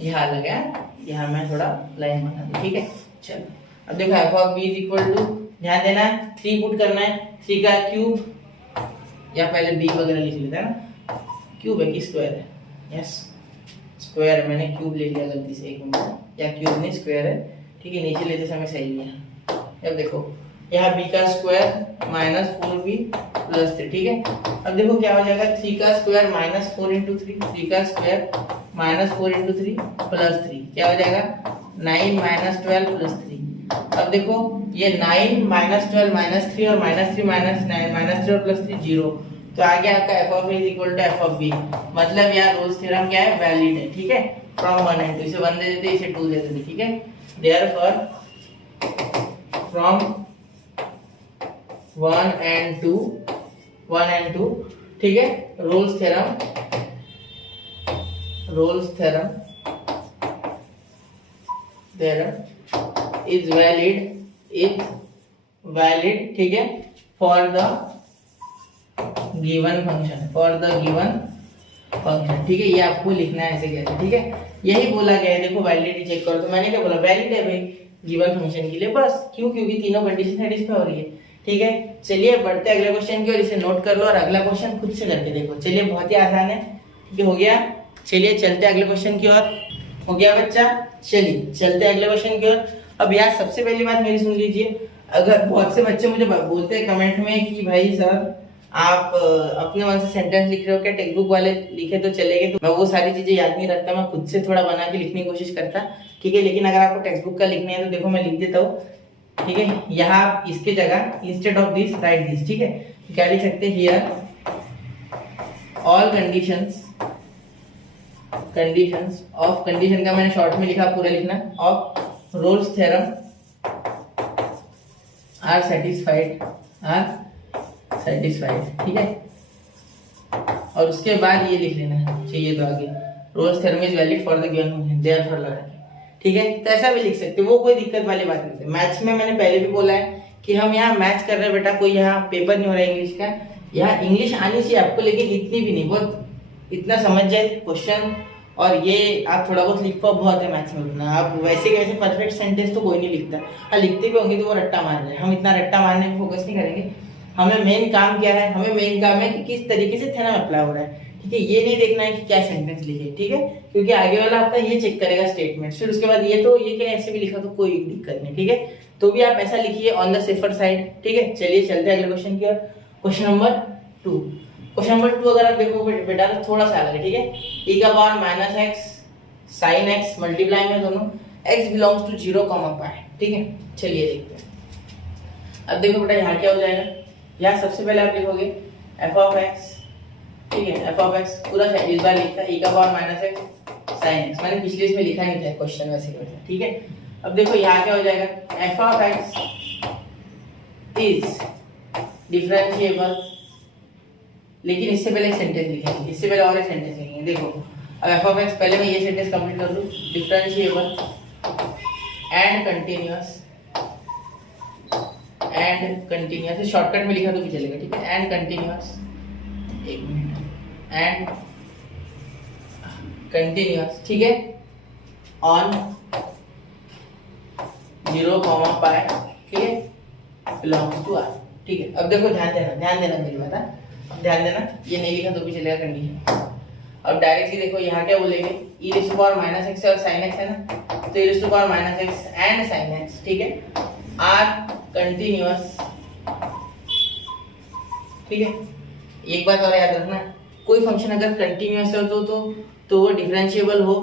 यहाँ लग गया, यहाँ मैं थोड़ा लाइन बना दूं, ठीक है। चलो अब देखो f of b is equal to, ध्यान देना 3 पुट करना है, 3 का क्यूब, या पहले b वगैरह लिख लेते हैं ना, क्यूब है कि स्क्वायर है, यस स्क्वायर है, मैंने क्यूब ले लिया गलती से, एक मिनट, या क्यूब नहीं स्क्वायर है, ठीक है, नीचे लेते समय सही लिया। अब देखो यहाँ b का स्क्वायर माइनस 4b प्लस 3, ठीक है। अब देखो क्या हो जाएगा, 3 का स्क्वायर माइनस 4 इंटू 3, 3 का स्क्वायर माइनस 4 इंटू 3 प्लस 3, क्या हो जाएगा 9 माइनस 12 प्लस 3। अब देखो ये 9 माइनस 12 माइनस 3 और माइनस 3 माइनस 9 माइनस 3 और प्लस 3 0, तो आ गया आपका f of a is equal to f of b। मतलब यार रोल्स थ्योरम क्या है, वैलिड है, ठीक है। फ्रॉम 1 एंड 2, इसे 1 दे देते, इसे 2 दे देते, ठीक है। देयरफॉर फ्रॉम 1 एंड 2, ठीक है, रोल्स थ्योरम इज वैलिड, ठीक है, फॉर द गिवन फंक्शन, ठीक है। ये आपको लिखना है ऐसे कैसे, ठीक है, यही बोला गया है। देखो वैलिडिटी चेक करो, तो मैंने क्या बोला, वैलिड है भाई गिवन फंक्शन के लिए, बस। क्यों, क्योंकि तीनों कंडीशन सेटिस्फाई हो रही है, ठीक है। चलिए बढ़ते अगले क्वेश्चन की ओर, इसे नोट कर लो और अगला क्वेश्चन खुद से करके देखो। चलिए बहुत ही आसान है, ठीक है, हो गया। चलिए चलते अगले क्वेश्चन की ओर, हो गया बच्चा। चलिए चलते अगले क्वेश्चन की ओर। अब यार सबसे पहली बात मेरी सुन लीजिए, अगर बहुत से बच्चे मुझे बोलते हैं कमेंट में कि भाई सर आप अपने मन से सेंटेंस लिख रहे हो क्या, टेक्स्ट बुक वाले लिखे तो चलेंगे, तो मैं वो सारी चीजें याद नहीं रखता, मैं खुद से थोड़ा बना के लिखने की कोशिश करता, ठीक है। लेकिन अगर आपको टेक्स्ट बुक का लिखना है तो देखो मैं लिख देता हूँ, ठीक है। यहाँ आप इसके जगह instead of this right this, ठीक है। क्या लिख सकते हैं, here all conditions of, condition का मैंने शॉर्ट में लिखा, पूरा लिखना, of Rolle's theorem are satisfied, ठीक है। और उसके बाद ये लिख लेना चाहिए, तो आगे roles theorem is valid for the given function, therefore लगा के, ठीक है। तो ऐसा भी लिख सकते, वो कोई दिक्कत वाली बात नहीं है। मैथ्स में मैंने पहले भी बोला है कि हम यहाँ मैथ्स कर रहे हैं बेटा, कोई यहाँ पेपर नहीं हो रहा है इंग्लिश का। यहाँ इंग्लिश आनी चाहिए आपको, लेकिन इतनी भी नहीं, बहुत इतना समझ जाए क्वेश्चन, और ये आप थोड़ा बहुत लिख पाओ, बहुत है मैथ्स में उतना। आप वैसे के वैसे परफेक्ट सेंटेंस तो कोई नहीं लिखता, हाँ लिखते भी होंगे तो वो रट्टा मार रहे हैं, हम इतना रट्टा मारने पे फोकस नहीं करेंगे। हमें मेन काम क्या है, हमें मेन काम है कि किस तरीके से थ्योरम अप्लाई हो रहा है, ठीक है, ये नहीं देखना है कि क्या सेंटेंस लिखे, ठीक है, क्योंकि आगे वाला आपका ये चेक करेगा स्टेटमेंट, फिर उसके बाद ये तो ये क्या ऐसे भी लिखा तो कोई दिक्कत नहीं, ठीक है, तो भी आप ऐसा लिखिए ऑन द सेफर साइड, ठीक है। चलिए चलते हैं अगले क्वेश्चन की ओर। क्वेश्चन नंबर 2, क्वेश्चन नंबर 2 अगर आप देखो बेटा तो थोड़ा सा अलग है, ठीक है। e का power minus x sine x multiply में दोनों x बिलोंग्स टू 0, पाई, ठीक है। चलिए देखते हैं। अब देखो बेटा यहाँ क्या हो जाएगा, यहाँ सबसे पहले आप लिखोगे f ऑफ x, ठीक है, f ऑफ x पूरा इस बार लिखता है e का power minus x sine x, मैंने पिछले इसमें लिखा नहीं था क्वेश्चन वैसे वैसे, ठीक है। अब देखो यहाँ क्या हो जाएगा, f of x is differentiable, लेकिन इससे पहले एक सेंटेंस लिखेंगे, इससे पहले और एक सेंटेंस लिखेंगे। देखो अब f ऑफ x, पहले मैं ये सेंटेंस कंप्लीट कर दूं, differentiable and continuous, and continuous shortcut में लिखा तो भी चलेगा, ठीक है, एंड कंटीन्यूअस, एक मिनट, एंड कंटीन्यूअस, ठीक है, ऑन 0, पाई, ठीक है, बिलोंग्स टू r, ठीक है। अब देखो ध्यान देना मेरी बात, अब ध्यान देना, ये नहीं लिखा तो भी चलेगा कंडीशन। अब डायरेक्टली देखो यहाँ क्या बोलेंगे, e raise to power minus X और साइन एक्स है ना, तो e raise to power minus X and sine X, ठीक है, आर कंटीन्यूअस, ठीक है। एक बात और याद रखना, कोई फंक्शन अगर कंटीन्यूअस हो तो वो डिफरेंशिएबल हो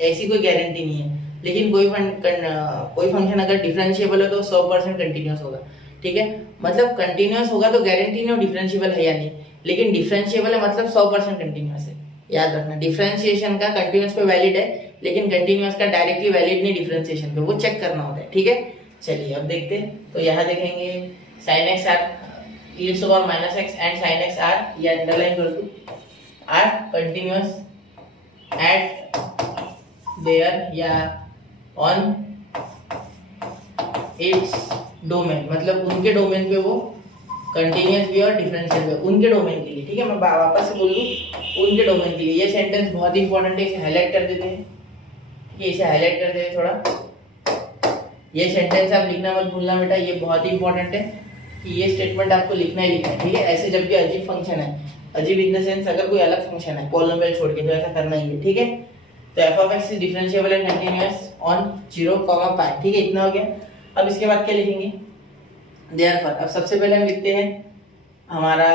ऐसी कोई गारंटी नहीं है, लेकिन कोई फंक्शन अगर डिफरेंशिएबल हो तो 100% कंटीन्यूअस होगा, ठीक है। मतलब कंटीन्यूअस होगा तो गारंटी नहीं हो डिफरेंशिएबल है या नहीं, लेकिन डिफरेंशिएबल है मतलब 100% कंटीन्यूअस है, याद रखना। डिफरेंशिएशन का कंटीन्यूअस पे वैलिड है, लेकिन कंटीन्यूअस का डायरेक्टली वैलिड नहीं डिफरेंशिएशन पे, वो चेक करना होता है, ठीक है। चलिए अब देखते हैं, तो यहाँ देखेंगे sine X are e raise to power minus X and sine X are, ये अंडरलाइन कर दूं, आर कंटीन्यूअस एट देयर या ऑन इट्स डोमेन, मतलब उनके डोमेन पे वो कंटीन्यूअस भी और डिफरेंशियल भी, उनके डोमेन के लिए, ठीक है। मैं वापस से बोल दूं, उनके डोमेन के लिए। ये सेंटेंस बहुत इंपॉर्टेंट है, इसे हाईलाइट कर देते हैं, ठीक है, इसे हाईलाइट कर देते हैं थोड़ा। ये सेंटेंस आप लिखना मत भूलना बेटा, ये बहुत ही इंपॉर्टेंट है कि ये स्टेटमेंट आपको लिखना ही लिखना है, ठीक है। ऐसे जब भी अजीब फंक्शन है, अजीब इन द सेंस अगर कोई अलग फंक्शन है पॉलिनोमियल छोड़ के, तो ऐसा करना ही है, ठीक है। तो f of x is differentiable and continuous on 0, पाई, ठीक है, इतना हो गया। अब इसके बाद क्या लिखेंगे, देयरफॉर, अब सबसे पहले हम लिखते हैं हमारा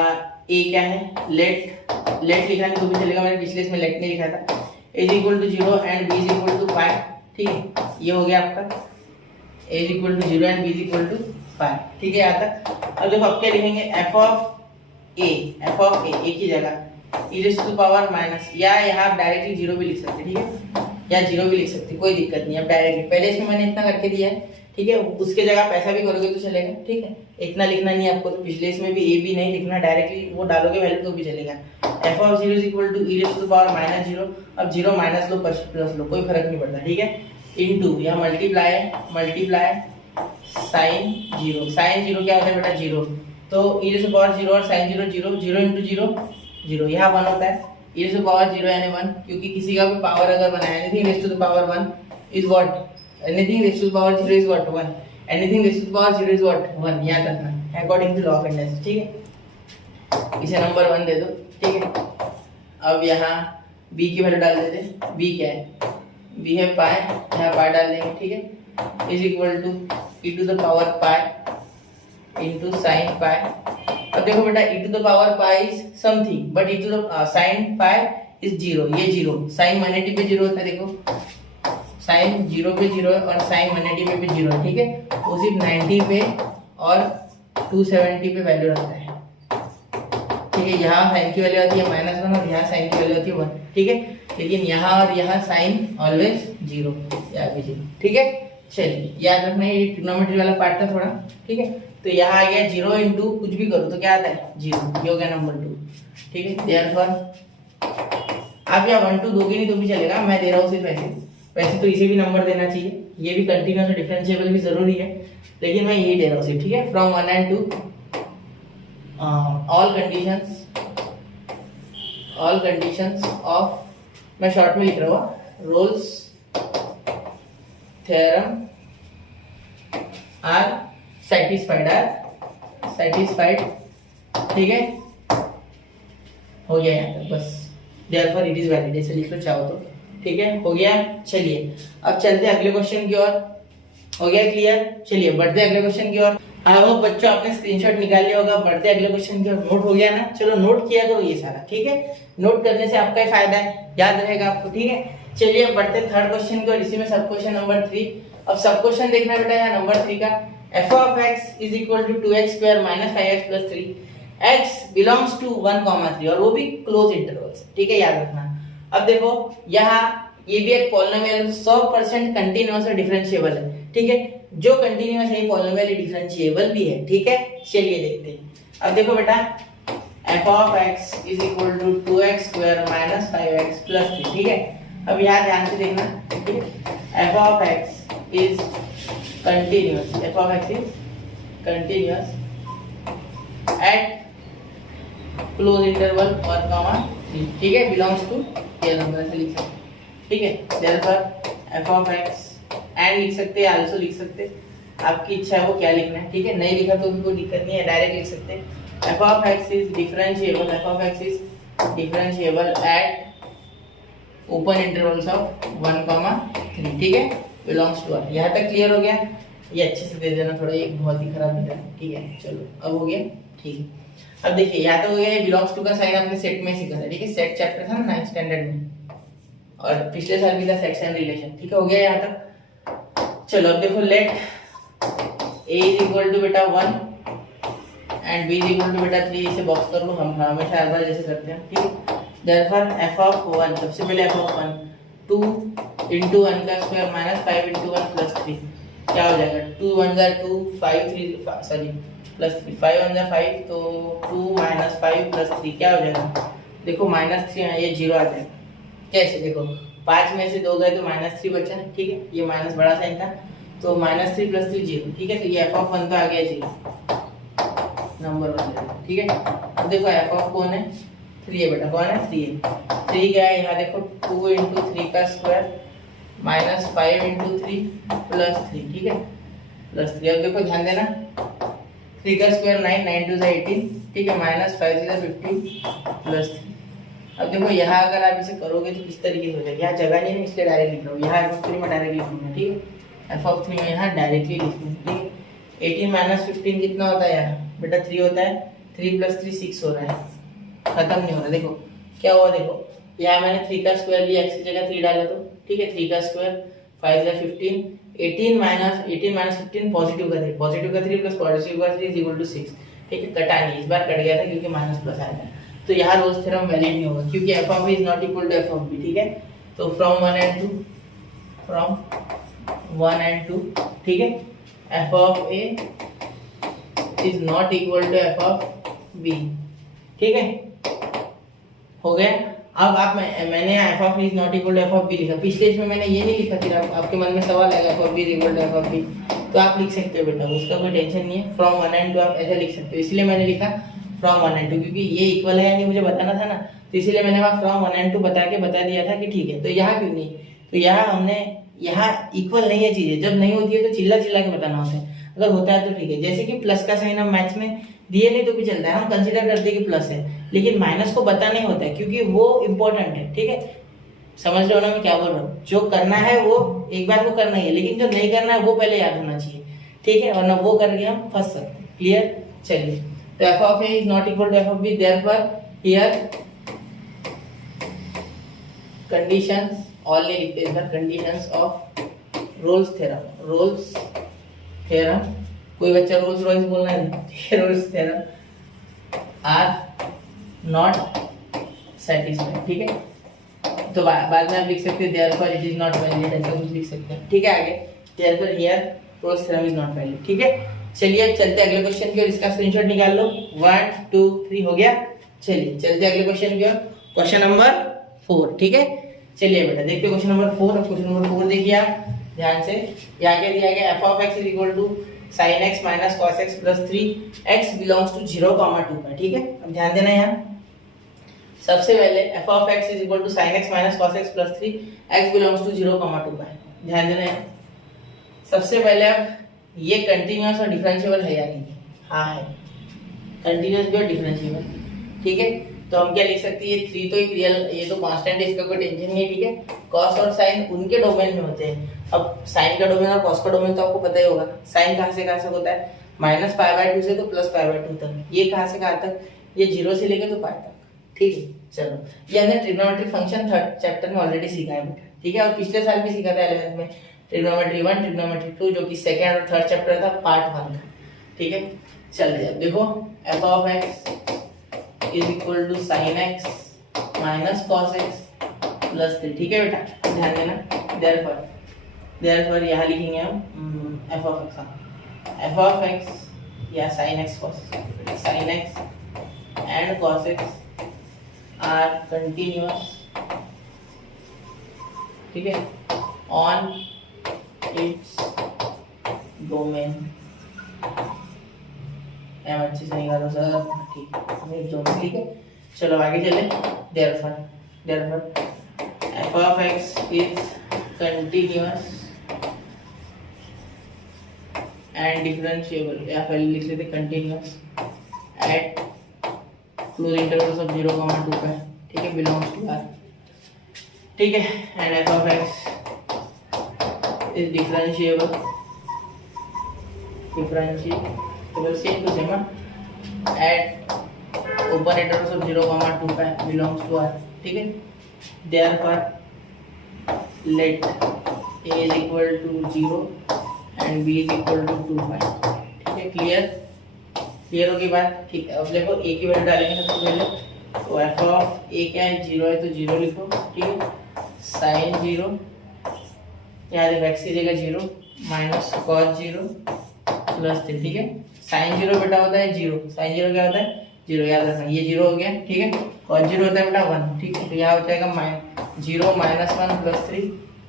a क्या है, लेट लिखा नहीं तो भी चलेगा, मैंने पिछले इसमें लेट नहीं लिखा था, a is equal to 0 and b is equal to pi, ठीक है, ये हो गया आपका a is equal to 0 and b is equal to pi, ठीक है यहाँ तक। अब देखो अब क्या लिखेंगे, f ऑफ a एक ही जगह e raise to power minus, या यहाँ आप डायरेक्टली 0 भी लिख सकते, ठीक है, या 0 भी लिख सकते, कोई दिक्कत नहीं है। अब डायरेक्टली पहले इसमें मैंने इतना करके दिया है, ठीक है, उसके जगह आप ऐसा भी करोगे तो चलेगा, ठीक है, इतना लिखना नहीं है आपको, तो पिछले इसमें भी a भी नहीं लिखना, डायरेक्टली वो डालोगे वैल्यू तो भी चलेगा। f of 0 is equal to e raise to power minus 0, अब 0 माइनस लो प्लस लो, कोई फर्क नहीं पड़ता, ठीक है, इनटू यहाँ मल्टीप्लाई साइन 0, साइन 0 क्या होता है बेटा 0, तो e रेज़ टू पावर 0 और साइन 0 0 इंटू 0 0, यहाँ 1 होता है, e रेज़ टू पावर 0 यानी 1, क्योंकि किसी का भी पावर अगर बनाया anything raise to the power 1 is what, anything raise to the power 0 is what 1, anything raise to the power 0 is what 1, याद रखना according to law of induction, ठीक है। इसे नंबर 1 दे दो, ठीक है। अब यहाँ b की वैल्यू डाल देते हैं, b क्या है, b है पाई, यहाँ पाई डाल देंगे, ठीक है, is equal to e to the power pi into sine pi. अब देखो बेटा e to the power pi is something, but e to the sine pi is 0, ये 0, साइन 180 पे 0 होता है, देखो साइन 0 पे 0 है और साइन 180 पे भी 0 है, ठीक है, वो सिर्फ 90 पे और 270 पे वैल्यू रहता है, ठीक है। यहाँ साइन की वैल्यू आती है -1 और यहाँ साइन की वैल्यू आती है 1, ठीक है, लेकिन यहाँ और यहाँ साइन ऑलवेज 0 या भी 0, ठीक है। चलिए याद रखना, ये ट्रिग्नोमेट्री वाला पार्ट था थोड़ा, ठीक है। तो यहाँ आ गया 0 इंटू कुछ भी करो तो क्या आता है 0, ये हो गया नंबर 2, ठीक है। देयरफॉर आप यहाँ 1 2 दोगे नहीं तो भी चलेगा, मैं दे रहा हूँ सिर्फ वैसे तो इसे भी नंबर देना चाहिए, ये भी कंटीन्यूअस और डिफरेंशिएबल भी जरूरी है, लेकिन मैं यही दे रहा हूँ सिर्फ, ठीक है। From 1 and 2 all conditions of, मैं शॉर्ट में लिख रहा हूँ, रोल्स थ्योरम आर satisfied, ठीक है, हो गया यहाँ तक बस। देयरफॉर इट इज वैलिड, ऐसे लिख लो चाहो तो, ठीक है। हो गया, चलिए अब चलते हैं अगले क्वेश्चन की ओर। हो गया क्लियर, चलिए बढ़ते अगले क्वेश्चन की ओर। आई होप बच्चों आपने स्क्रीनशॉट निकाल लिया होगा। बढ़ते अगले क्वेश्चन की ओर। नोट हो गया ना, चलो नोट किया करो ये सारा, ठीक है। नोट करने से आपका ही फायदा है, याद रहेगा आपको, ठीक है। चलिए अब बढ़ते थर्ड क्वेश्चन की ओर, इसी में सब क्वेश्चन नंबर 3। अब सब क्वेश्चन देखना बेटा यहाँ नंबर 3 का। f of x is equal to 2x square minus 5x plus 3, x belongs to 1, 3 और वो भी क्लोज इंटरवल्स, ठीक है, याद रखना। अब देखो यहाँ ये भी एक पॉलिनोमियल 100% कंटीन्यूअस और डिफरेंशिएबल है, ठीक है। जो कंटीन्यूअस है पॉलिनोमियल डिफरेंशिएबल भी है, ठीक है। चलिए देखते हैं। अब देखो बेटा f of x is equal to 2x square minus 5x plus 3, ठीक है। अब यहाँ ध्यान से देखना, ठीक है। f of x is continuous, f of x is continuous at close interval 1, 3, ठीक है, belongs to ये नंबर से लिख सकते, ठीक है। therefore f of x and लिख सकते हैं, आल्सो लिख सकते हैं, आपकी इच्छा है वो क्या लिखना है, ठीक है। नहीं लिखा तो भी कोई दिक्कत नहीं है, डायरेक्ट लिख सकते हैं। f of x is differentiable, f of x is differentiable at open intervals of 1, 3, ठीक है, बिलोंग्स टू R। यहाँ तक क्लियर हो गया। ये अच्छे से दे देना, थोड़ा ये बहुत ही खराब दिख रहा है, ठीक है। चलो अब हो गया, ठीक है। अब देखिए यहाँ तक हो गया। बिलोंग्स टू का साइन आपने सेट में सीखा था, ठीक है। सेट चैप्टर था ना 9th स्टैंडर्ड में, और पिछले साल भी था सेट्स एंड रिलेशन, ठीक है। हो गया यहाँ तक। चलो अब देखो, let a is equal to बेटा 1 and b is equal to बेटा 3, इसे बॉक्स कर लो, हम हमेशा हर बार जैसे करते हैं, ठीक है। therefore f of 1, सबसे पहले f of 1 2 into 1 का स्क्वायर माइनस 5 into 1 प्लस 3, क्या हो जाएगा। 2 1 जा 2, 5 3 सॉरी प्लस 3, 5 1 जा 5, तो 2 माइनस 5 प्लस 3 क्या हो जाएगा। देखो माइनस 3 ये 0 आ जाएगा। कैसे, देखो 5 में से 2 गए तो माइनस 3 बचा, ठीक है। ये माइनस बड़ा साइन था, तो माइनस 3 प्लस 3 0, ठीक है। तो ये f of 1 तो आ गया 0, नंबर 1, ठीक है। अब देखो f of कौन है, 3 है बेटा, कौन है 3 है। 3 क्या है यहाँ देखो, 2 into 3 का स्क्वायर माइनस 5 into 3 प्लस 3, ठीक है, प्लस 3। अब देखो ध्यान देना, 3 का स्क्वायर 9, 9 2 18, ठीक है, माइनस 5 3 15 प्लस 3। अब देखो यहाँ अगर आप इसे करोगे तो किस तरीके से हो जाएगा। यहाँ जगह नहीं है इसलिए डायरेक्ट लिख रहा हूँ, यहाँ f of 3 में डायरेक्ट लिखूंगा, ठीक है। f of 3 में यहाँ डायरेक्टली लिखूंगा, ठीक है। 18 माइनस 15 कितना होता है यहाँ बेटा, 3 होता है। 3 प्लस 3 6 हो रहा है, खत्म नहीं हो रहा। देखो क्या हुआ, देखो यहाँ मैंने 3 का स्क्वायर लिया, x की जगह 3 डाला, तो ठीक है। 3 का स्क्वायर 5 जा 15, 18 माइनस 15 पॉजिटिव का 3, पॉजिटिव का 3 प्लस पॉजिटिव का 3 इज इक्वल टू 6, ठीक है। कटा नहीं, इस बार कट गया था क्योंकि माइनस प्लस आया था, तो यहाँ रोल्स थ्योरम वैलिड नहीं होगा क्योंकि f of a is not equal to f of b, ठीक है। तो फ्रॉम 1 and 2, फ्रॉम 1 and 2, ठीक है, f of a is not equal to f of b, ठीक है। हो गया। अब आप मैंने f of a is not equal to f of b लिखा, पिछले इसमें मैंने ये नहीं लिखा, फिर आपके मन में सवाल आएगा f of b is equal to f of b, तो आप लिख सकते हो बेटा, उसका कोई टेंशन नहीं है। फ्रॉम 1 and 2 आप ऐसे लिख सकते हो, इसलिए मैंने लिखा फ्रॉम 1 and 2, क्योंकि ये इक्वल है या नहीं मुझे बताना था ना, तो इसीलिए मैंने वहाँ फ्रॉम 1 and 2 बता दिया था कि ठीक है। तो यहाँ क्यों नहीं, तो यहाँ हमने यहाँ इक्वल नहीं है चीजें, जब नहीं होती है तो चिल्ला चिल्ला के बताना होता है, अगर होता है तो ठीक है। जैसे कि प्लस का साइन हम मैथ्स में दिए नहीं तो भी चलता है, हम कंसीडर करते हैं कि प्लस है, लेकिन माइनस को पता नहीं होता है क्योंकि वो इम्पोर्टेंट है, ठीक है। समझ रहे हो ना मैं क्या बोल रहा हूँ। जो करना है वो एक बार को करना ही है, लेकिन जो नहीं करना है वो पहले याद होना चाहिए, ठीक है, वरना वो करके हम फंस सकते हैं। क्लियर, चलिए। तो f of a is not equal to f of b, therefore here conditions only लिखते हैं इधर, conditions of Rolle's theorem, Rolle's theorem, कोई बच्चा रोल्स रॉयस बोलना है, Rolle's theorem are not satisfied, ठीक है। तो बाद में आप लिख सकते हैं therefore it is not valid, ऐसा कुछ लिख सकते हैं, ठीक है। आगे therefore here Rolle's theorem is not valid, ठीक है। चलिए अब चलते अगले क्वेश्चन की ओर, इसका स्क्रीनशॉट निकाल लो। 1 2 3 हो गया। चलिए चलते अगले क्वेश्चन की ओर, क्वेश्चन नंबर 4, ठीक है। चलिए बेटा देखते क्वेश्चन नंबर 4। अब क्वेश्चन नंबर 4 देखिए आप ध्यान से, यहाँ क्या दिया गया, f of x is equal to sin x minus cos x plus 3, x belongs to 0, 2 का, ठीक है। अब ध्यान देना यहाँ, सबसे पहले f of x is equal to sin x minus cos x plus 3, x belongs to 0, 2 का है। ध्यान देना यहाँ, सबसे पहले अब ये कंटिन्यूअस और डिफरेंशिएबल है या नहीं, हाँ है, कंटिन्यूअस भी और डिफरेंशिएबल, ठीक है। तो हम क्या लिख सकते हैं, ये 3 तो एक रियल, ये तो कांस्टेंट है, इसका कोई टेंशन नहीं है, ठीक है। कॉस और साइन उनके डोमेन में होते हैं। अब साइन का डोमेन और कॉस का डोमेन तो आपको पता ही होगा। साइन कहाँ से कहाँ तक होता है, -π/2 से तो +π/2 तक। ये कहाँ से कहाँ तक, ये 0 से लेकर तो पाई तक, ठीक है। चलो, ये हमने ट्रिग्नोमेट्रिक फंक्शन थर्ड चैप्टर में ऑलरेडी सीखा है बेटा, ठीक है। और पिछले साल भी सीखा था 11th में ट्रिग्नोमेट्री 1, ट्रिग्नोमेट्री 2, जो कि सेकंड और थर्ड चैप्टर था, पार्ट 1 था, ठीक है। चलिए अब देखो, f(x) is equal to sin x minus cos x plus 3, ठीक है बेटा, ध्यान देना। देयरफॉर यहाँ लिखेंगे हम f(x) या sin x and cos x are continuous, ठीक है, ऑन इट्स डोमेन। एम अच्छे से नहीं करो सर, ठीक है, ठीक है। चलो आगे चले। Therefore f(x) is continuous and differentiable, या पहले लिख लेते continuous at close intervals of 0,2π, ठीक है, बिलोंग्स टू R, ठीक है। And f(x) is differentiable same to same at open intervals of 0,2π belongs to R, ठीक है। Therefore let a is equal to 0 and b is equal to 2π, ठीक है। Clear होगी बात, ठीक है। अब देखो a की वैल्यू डालेंगे सबसे पहले, तो f(a) क्या है, 0 है तो 0 लिखो, ठीक है। sin 0, यहाँ देखो x की जगह 0 माइनस cos 0 प्लस 3, ठीक है। sin 0 बेटा होता है 0, sin 0 क्या होता है 0, याद रखना, ये 0 हो गया, ठीक है। cos 0 होता है बेटा 1, ठीक है। तो यहाँ हो जाएगा 0 - 1 प्लस 3,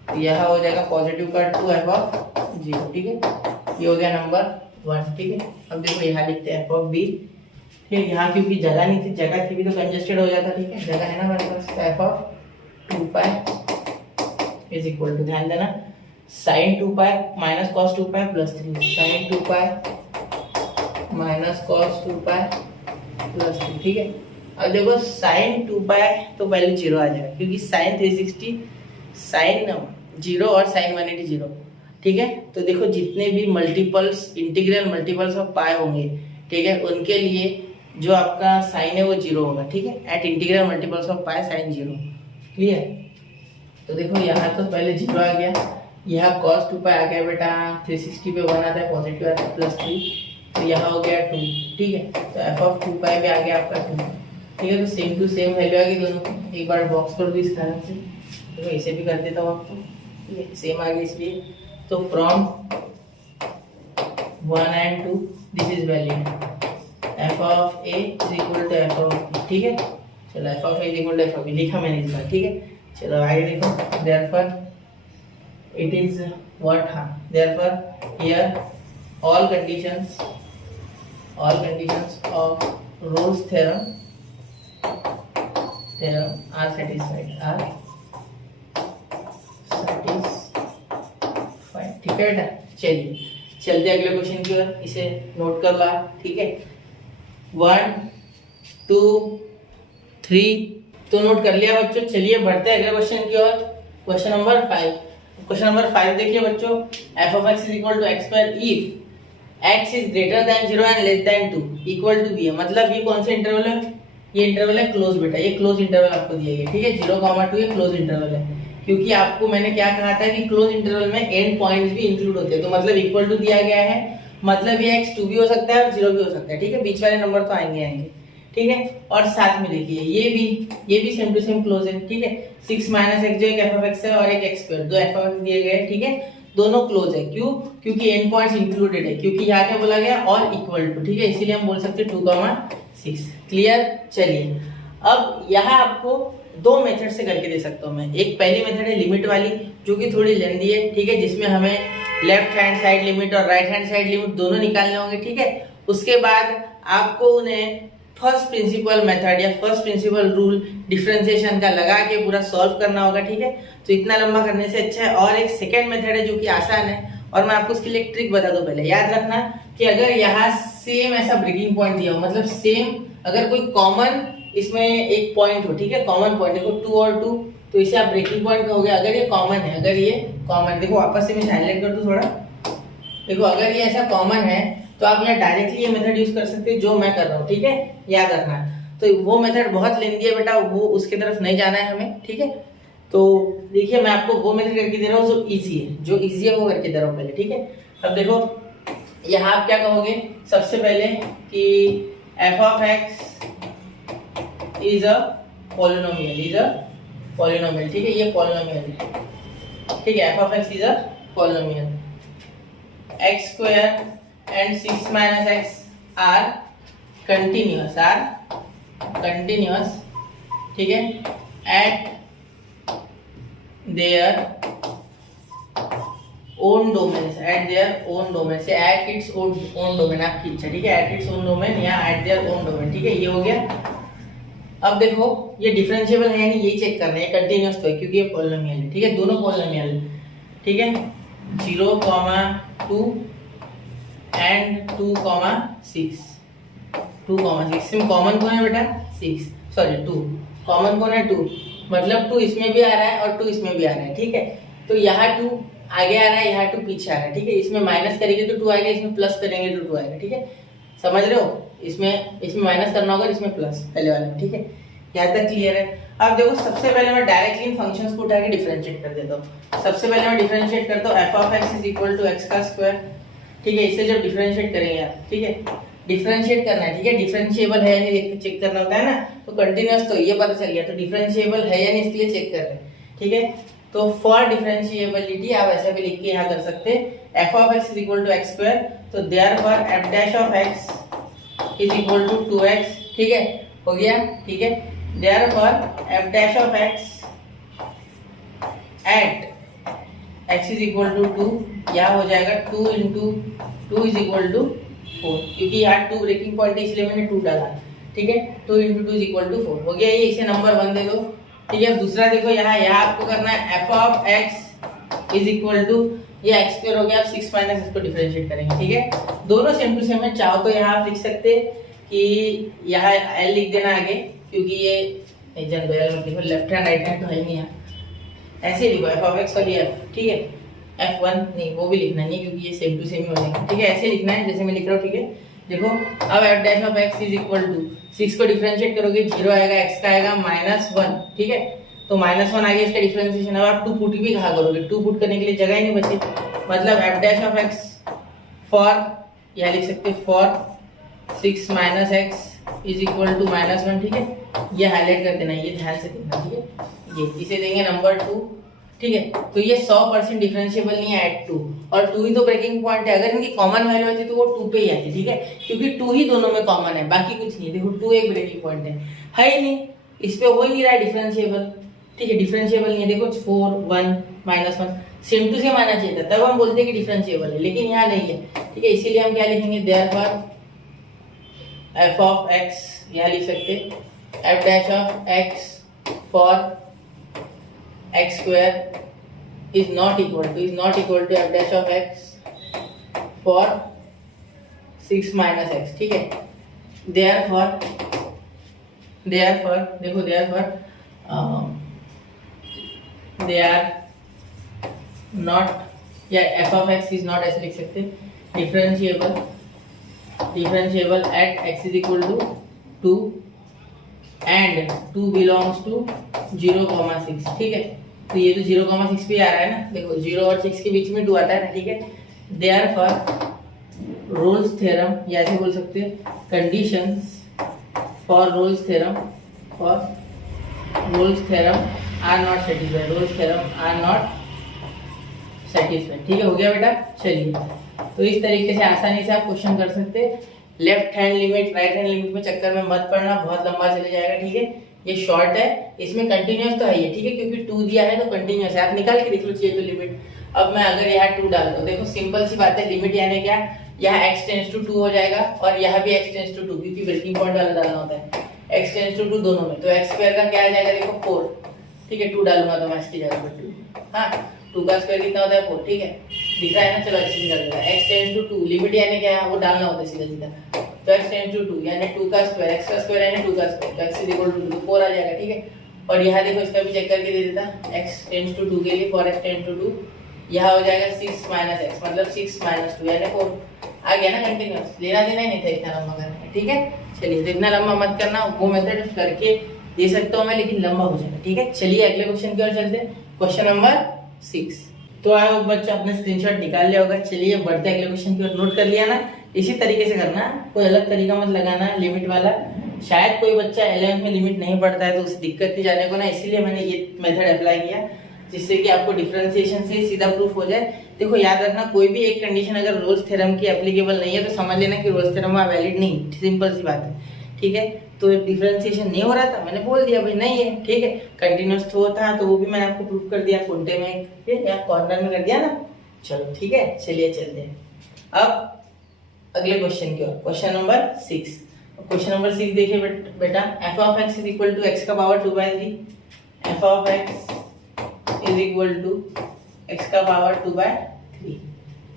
तो यहाँ हो जाएगा पॉजिटिव का 2 f(0), ठीक है। ये हो गया नंबर 1, ठीक है। अब देखो यहाँ लिखते हैं f(b), ठीक है। यहाँ क्योंकि जगह नहीं थी, जगह थी भी तो कंजेस्टेड हो जाता, ठीक है। जगह है ना हमारे पास, f(2π) इज इक्वल टू, ध्यान देना, sin 2π minus cos 2π plus 3, sin 2π minus cos 2π plus 3, ठीक है। अब देखो sin 2π तो वैल्यू 0 आ जाएगा, क्योंकि sin 360 sin 0 और sin 180 0, ठीक है। तो देखो जितने भी मल्टीपल्स, इंटीग्रल मल्टीपल्स ऑफ पाई होंगे, ठीक है, उनके लिए जो आपका साइन है वो 0 होगा, ठीक है। At integral multiples of pi sin 0, clear. तो देखो यहाँ तो पहले 0 आ गया, यहाँ cos 2π आ गया बेटा, 360 पे 1 आता है, पॉजिटिव आता है प्लस 3, तो यहाँ हो गया 2, ठीक है। तो f(2π) भी आ गया आपका 2, ठीक है। तो सेम टू सेम वैल्यू आ गई दोनों। एक बार बॉक्स कर दो इस कारण से, तो इसे भी कर देता हूँ आपको, ठीक है, सेम आ गया इसलिए। तो from 1 and 2 this is valid, f(a) is equal to f(b), ठीक है। चलो f(a) is equal to f(b) लिखा मैंने इस बार, ठीक है। चलो आगे देखो, therefore it is what, therefore here all conditions of Rolle's theorem are satisfied, ठीक है बेटा। चलिए चलते अगले क्वेश्चन की ओर, इसे नोट कर ला, ठीक है। 1 2 3 तो नोट कर लिया बच्चों। चलिए बढ़ते हैं अगले क्वेश्चन की ओर, क्वेश्चन नंबर 5। क्वेश्चन नंबर 5 देखिए बच्चों, f(x) is equal to x² if x is greater than 0 and less than 2 equal to b है। मतलब ये कौन सा इंटरवल है, ये इंटरवल है क्लोज बेटा, ये क्लोज इंटरवल आपको दिया गया, ठीक है। 0,2 ये क्लोज इंटरवल है, क्योंकि आपको मैंने क्या कहा था कि क्लोज इंटरवल में एंड पॉइंट्स भी इंक्लूड होते हैं। तो मतलब इक्वल टू दिया गया है, मतलब ये x 2 भी हो सकता है और 0 भी हो सकता है, ठीक है। बीच वाले नंबर तो आएंगे, ठीक है। और साथ में देखिए ये भी सेम टू सेम क्लोज है, ठीक है। 6 - x जो एक f(x) है और एक x², दो f(x) दिए गए, ठीक है। दोनों क्लोज है, क्यों, क्योंकि एंड पॉइंट्स इंक्लूडेड है, क्योंकि यहाँ क्या बोला गया, और इक्वल टू, ठीक है। इसीलिए हम बोल सकते हैं 2,6, क्लियर। चलिए अब यहाँ आपको दो मेथड से करके दे सकता हूँ मैं। एक पहली मेथड है लिमिट वाली, जो कि थोड़ी लेंदी है, ठीक है, जिसमें हमें लेफ्ट हैंड साइड लिमिट और राइट हैंड साइड लिमिट दोनों निकालने होंगे, ठीक है। उसके बाद आपको उन्हें फर्स्ट प्रिंसिपल मेथड या फर्स्ट प्रिंसिपल रूल डिफरेंशिएशन का लगा के पूरा सॉल्व करना होगा, ठीक है। तो इतना लंबा करने से अच्छा है। और एक सेकेंड मेथड है जो कि आसान है, और मैं आपको उसके लिए एक ट्रिक बता दूं। पहले याद रखना कि अगर यहाँ सेम ऐसा ब्रेकिंग पॉइंट दिया हो, मतलब सेम अगर कोई कॉमन इसमें एक पॉइंट हो, ठीक है, कॉमन पॉइंट। देखो 2 और 2, तो इसे आप ब्रेकिंग पॉइंट कहोगे अगर ये कॉमन है। अगर ये कॉमन, देखो वापस से मैं हाईलाइट कर दूं थोड़ा। देखो अगर ये ऐसा कॉमन है तो आप यहाँ डायरेक्टली ये मेथड यूज कर सकते हैं जो मैं कर रहा हूँ, ठीक है, याद रखना। तो वो मेथड बहुत लेंदी है बेटा, वो उसके तरफ नहीं जाना है हमें, ठीक है। तो देखिए मैं आपको वो मेथड करके दे रहा हूँ जो इजी है, जो इजी है वो करके दे रहा हूँ पहले, ठीक है। अब देखो यहाँ आप क्या कहोगे सबसे पहले कि f of x is a polynomial, ठीक है, ये पॉलिनोमियल है, ठीक है। f of x is a polynomial, x square and 6 minus x are continuous, ठीक है, at their own domains, से at its own domain आपकी इच्छा, ठीक है, at its own domain या at their own domain, ठीक है, ये हो गया। अब देखो ये डिफरेंशिएबल है या नहीं यही चेक करना है, कंटिन्यूअस तो है क्योंकि ये पॉलिनोमियल है, ठीक है, दोनों पॉलिनोमियल है, ठीक है। 0, 2 एंड 2, 6 इसमें कॉमन कौन है बेटा 6, सॉरी 2, कॉमन कौन है 2, मतलब 2 इसमें भी आ रहा है और 2 इसमें भी आ रहा है, ठीक है। तो यहाँ 2 आगे आ रहा है, यहाँ 2 पीछे आ रहा है, ठीक है। इसमें माइनस करेंगे तो 2 आएगा, इसमें प्लस करेंगे तो 2 आएगा, ठीक है, समझ रहे हो। इसमें माइनस करना होगा, इसमें प्लस पहले वाले में, ठीक है। यहाँ तक क्लियर है। अब देखो सबसे पहले मैं डायरेक्टली इन फंक्शंस को उठा के डिफरेंशिएट कर देता हूँ। सबसे पहले मैं डिफरेंशिएट करता हूँ f of x is equal to x का स्क्वायर, ठीक है। इसे जब डिफरेंशिएट करेंगे आप, ठीक है, डिफरेंशिएट करना है, ठीक है, डिफरेंशिएबल है या नहीं देख चेक करना होता है ना। तो कंटिन्यूअस तो ये पता चल गया, तो डिफरेंशिएबल है या नहीं इसके लिए चेक कर रहे हैं, ठीक है। तो फॉर डिफरेंशिएबिलिटी आप ऐसा भी लिख के यहाँ कर सकते हैं f of x is equal to x square, तो therefore f dash of x is equal to 2x, ठीक है, हो गया, ठीक है। Therefore f dash of x at x is equal to 2, यह हो जाएगा 2 इंटू 2 इज इक्वल टू 4, क्योंकि यहाँ 2 ब्रेकिंग पॉइंट है इसलिए मैंने 2 डाला, ठीक है। 2 इंटू 2 इज इक्वल टू 4 हो गया, ये इसे नंबर 1 दे दो, ठीक है। दूसरा देखो यहाँ आपको करना है f of x is equal to, ये x स्क्वायर हो गया, आप 6 माइनस इसको डिफरेंशिएट करेंगे, ठीक है। दोनों सेम टू सेम है, चाहो तो यहाँ आप लिख सकते कि यहाँ l लिख देना आगे, क्योंकि ये लिखो लेफ्ट हैंड राइट हैंड तो है नहीं यहाँ, ऐसे लिखो f ऑफ x और ये f, ठीक है। f1 नहीं, वो भी लिखना नहीं क्योंकि ये सेम टू सेम ही हो जाएगा, ठीक है। ऐसे लिखना है जैसे मैं लिख रहा हूँ, ठीक है। देखो अब f dash of x is equal to 6 को डिफरेंशिएट करोगे 0 आएगा, x का आएगा -1, ठीक है। तो -1 आ गया इसका डिफरेंशिएशन। अब आप 2 पुट भी कहा करोगे, 2 पुट करने के लिए जगह ही नहीं बची, मतलब f dash of x for, यह लिख सकते for 6 minus x is equal to -1, ठीक है। ये हाईलाइट कर देना, ये ध्यान से देखना, ठीक है। ये इसे देंगे नंबर 2, ठीक है। तो ये 100% डिफरेंशिएबल नहीं है एट 2, और 2 ही तो ब्रेकिंग पॉइंट है। अगर इनकी कॉमन वैल्यू होती तो वो 2 पे ही आती, ठीक है, क्योंकि 2 ही दोनों में कॉमन है, बाकी कुछ नहीं। देखो 2 एक ब्रेकिंग पॉइंट है ही नहीं, इस पे हो ही नहीं रहा है डिफरेंशिएबल, ठीक है, डिफरेंशिएबल नहीं है। देखो 4 1 -1 सेम टू सेम आना चाहिए था, तब हम बोलते हैं कि डिफरेंशिएबल है, लेकिन यहाँ नहीं है, ठीक है। इसीलिए हम क्या लिखेंगे, देयरफॉर f ऑफ x, यहाँ लिख सकते f dash of x for x square is not equal to f dash of x for 6 minus x, ठीक है। therefore देखो they are not, या f of x is not ऐसे लिख सकते, differentiable at x is equal to 2 and 2 belongs to 0,6, ठीक है। तो ये तो 0,6 पे आ रहा है ना, देखो 0 और 6 के बीच में 2 आता है ना, ठीक है। देयरफॉर रोल्स थ्योरम, या ऐसे बोल सकते हैं conditions for Rolle's theorem are not satisfied, ठीक है, हो गया बेटा। चलिए, तो इस तरीके से आसानी से आप क्वेश्चन कर सकते हैं। Left hand limit right hand limit में चक्कर में मत पड़ना, बहुत लंबा चले जाएगा, ठीक है। ये शॉर्ट है, इसमें कंटिन्यूअस तो है ये, ठीक है, क्योंकि 2 दिया है तो कंटिन्यूअस है, आप निकाल के देख लो चाहिए तो लिमिट। अब मैं अगर यहाँ 2 डाल दूं, देखो सिंपल सी बात है, लिमिट यानी क्या, यहाँ x टेंड्स टू 2 हो जाएगा और यहाँ भी x टेंड्स टू 2, क्योंकि ब्रेकिंग पॉइंट वाला डालना होता है, x टेंड्स टू 2 दोनों में, तो x स्क्वायर का क्या आ जाएगा, देखो 4, ठीक है। 2 डालूंगा तो मैं इसकी जगह पर 2, हाँ, 2 का स्क्वायर कितना होता है 4, ठीक है, दिख रहा है ना। चलो अच्छी निकल गया, x टेंड्स टू 2, लिमिट यानी क्या है, वो डालना होता है सीधा सीधा। तो x टेंस टू 2 यानी 2 का स्क्वायर, x का स्क्वायर यानी 2 का स्क्वायर, तो x इज इक्वल टू 2, 4 आ जाएगा। ठीक है, और यहाँ देखो इसका भी चेक करके दे देता, x टेंस टू 2 के लिए फॉर x टेंस टू 2 यहाँ हो जाएगा 6 माइनस x मतलब 6 माइनस 2 यानी 4 आ गया ना कंटिन्यूअस, लेना देना ही नहीं था इतना लंबा करना है। ठीक है, चलिए तो इतना लंबा मत करना, वो मेथड करके दे सकता हूँ मैं लेकिन लंबा हो जाएगा। ठीक है, चलिए अगले क्वेश्चन की ओर चलते हैं, क्वेश्चन नंबर 6। तो आई होप बच्चों आपने स्क्रीनशॉट निकाल लिया होगा। चलिए बढ़ते अगले क्वेश्चन की ओर, नोट कर लिया ना, इसी तरीके से करना, कोई अलग तरीका मत लगाना लिमिट वाला। शायद कोई बच्चा 11th में लिमिट नहीं पढ़ता है तो उसे दिक्कत नहीं जाने को ना, इसीलिए मैंने ये मेथड अप्लाई किया जिससे कि आपको डिफरेंशिएशन से सीधा प्रूफ हो जाए। देखो याद रखना, कोई भी एक कंडीशन अगर रोल्स थ्योरम की एप्लीकेबल नहीं है तो समझ लेना कि रोल्स थ्योरम वैलिड नहीं, सिंपल सी बात है। ठीक है, तो डिफरेंशिएशन नहीं हो रहा था, मैंने बोल दिया भाई नहीं है। ठीक है, कंटिन्यूअस तो था तो वो भी मैंने आपको प्रूफ कर दिया, कोंटे में या कॉर्नर में कर दिया ना। चलो ठीक है, चलिए चलते हैं अब अगले क्वेश्चन की ओर, क्वेश्चन नंबर 6। क्वेश्चन नंबर 6 देखिए बेटा, f of x is equal to x का power 2/3, f of x is equal to x का पावर 2/3।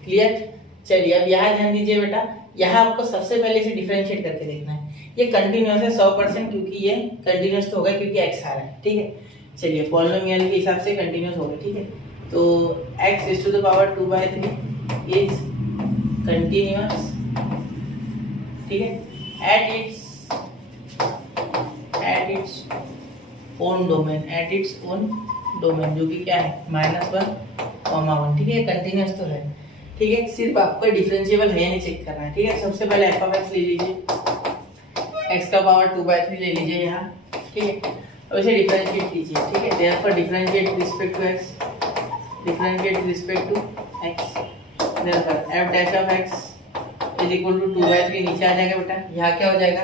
क्लियर? चलिए अब यहाँ ध्यान दीजिए बेटा, यहाँ आपको सबसे पहले इसे डिफरेंशिएट करके देखना है। ये कंटिन्यूअस है 100% क्योंकि ये कंटिन्यूअस तो होगा क्योंकि x आ रहा है। ठीक है, चलिए पॉलिनोमियल के हिसाब से कंटिन्यूअस होगा। ठीक है, तो x is to the power 2/3 is continuous. ठीक है, at its own डोमेन जो कि क्या है -1, 1। ठीक है, कंटिन्यूअस तो है। ठीक है, सिर्फ आपको डिफरेंशिएबल है या नहीं चेक करना है। ठीक है, सबसे पहले f ऑफ x ले लीजिए, x का पावर 2/3 ले लीजिए यहाँ। ठीक है, अब इसे डिफरेंशिएट कीजिए। ठीक है, therefore differentiate respect to x, differentiate respect to x, therefore f dash of x is equal to 2/3 नीचे आ जाएगा बेटा। यहाँ क्या हो जाएगा,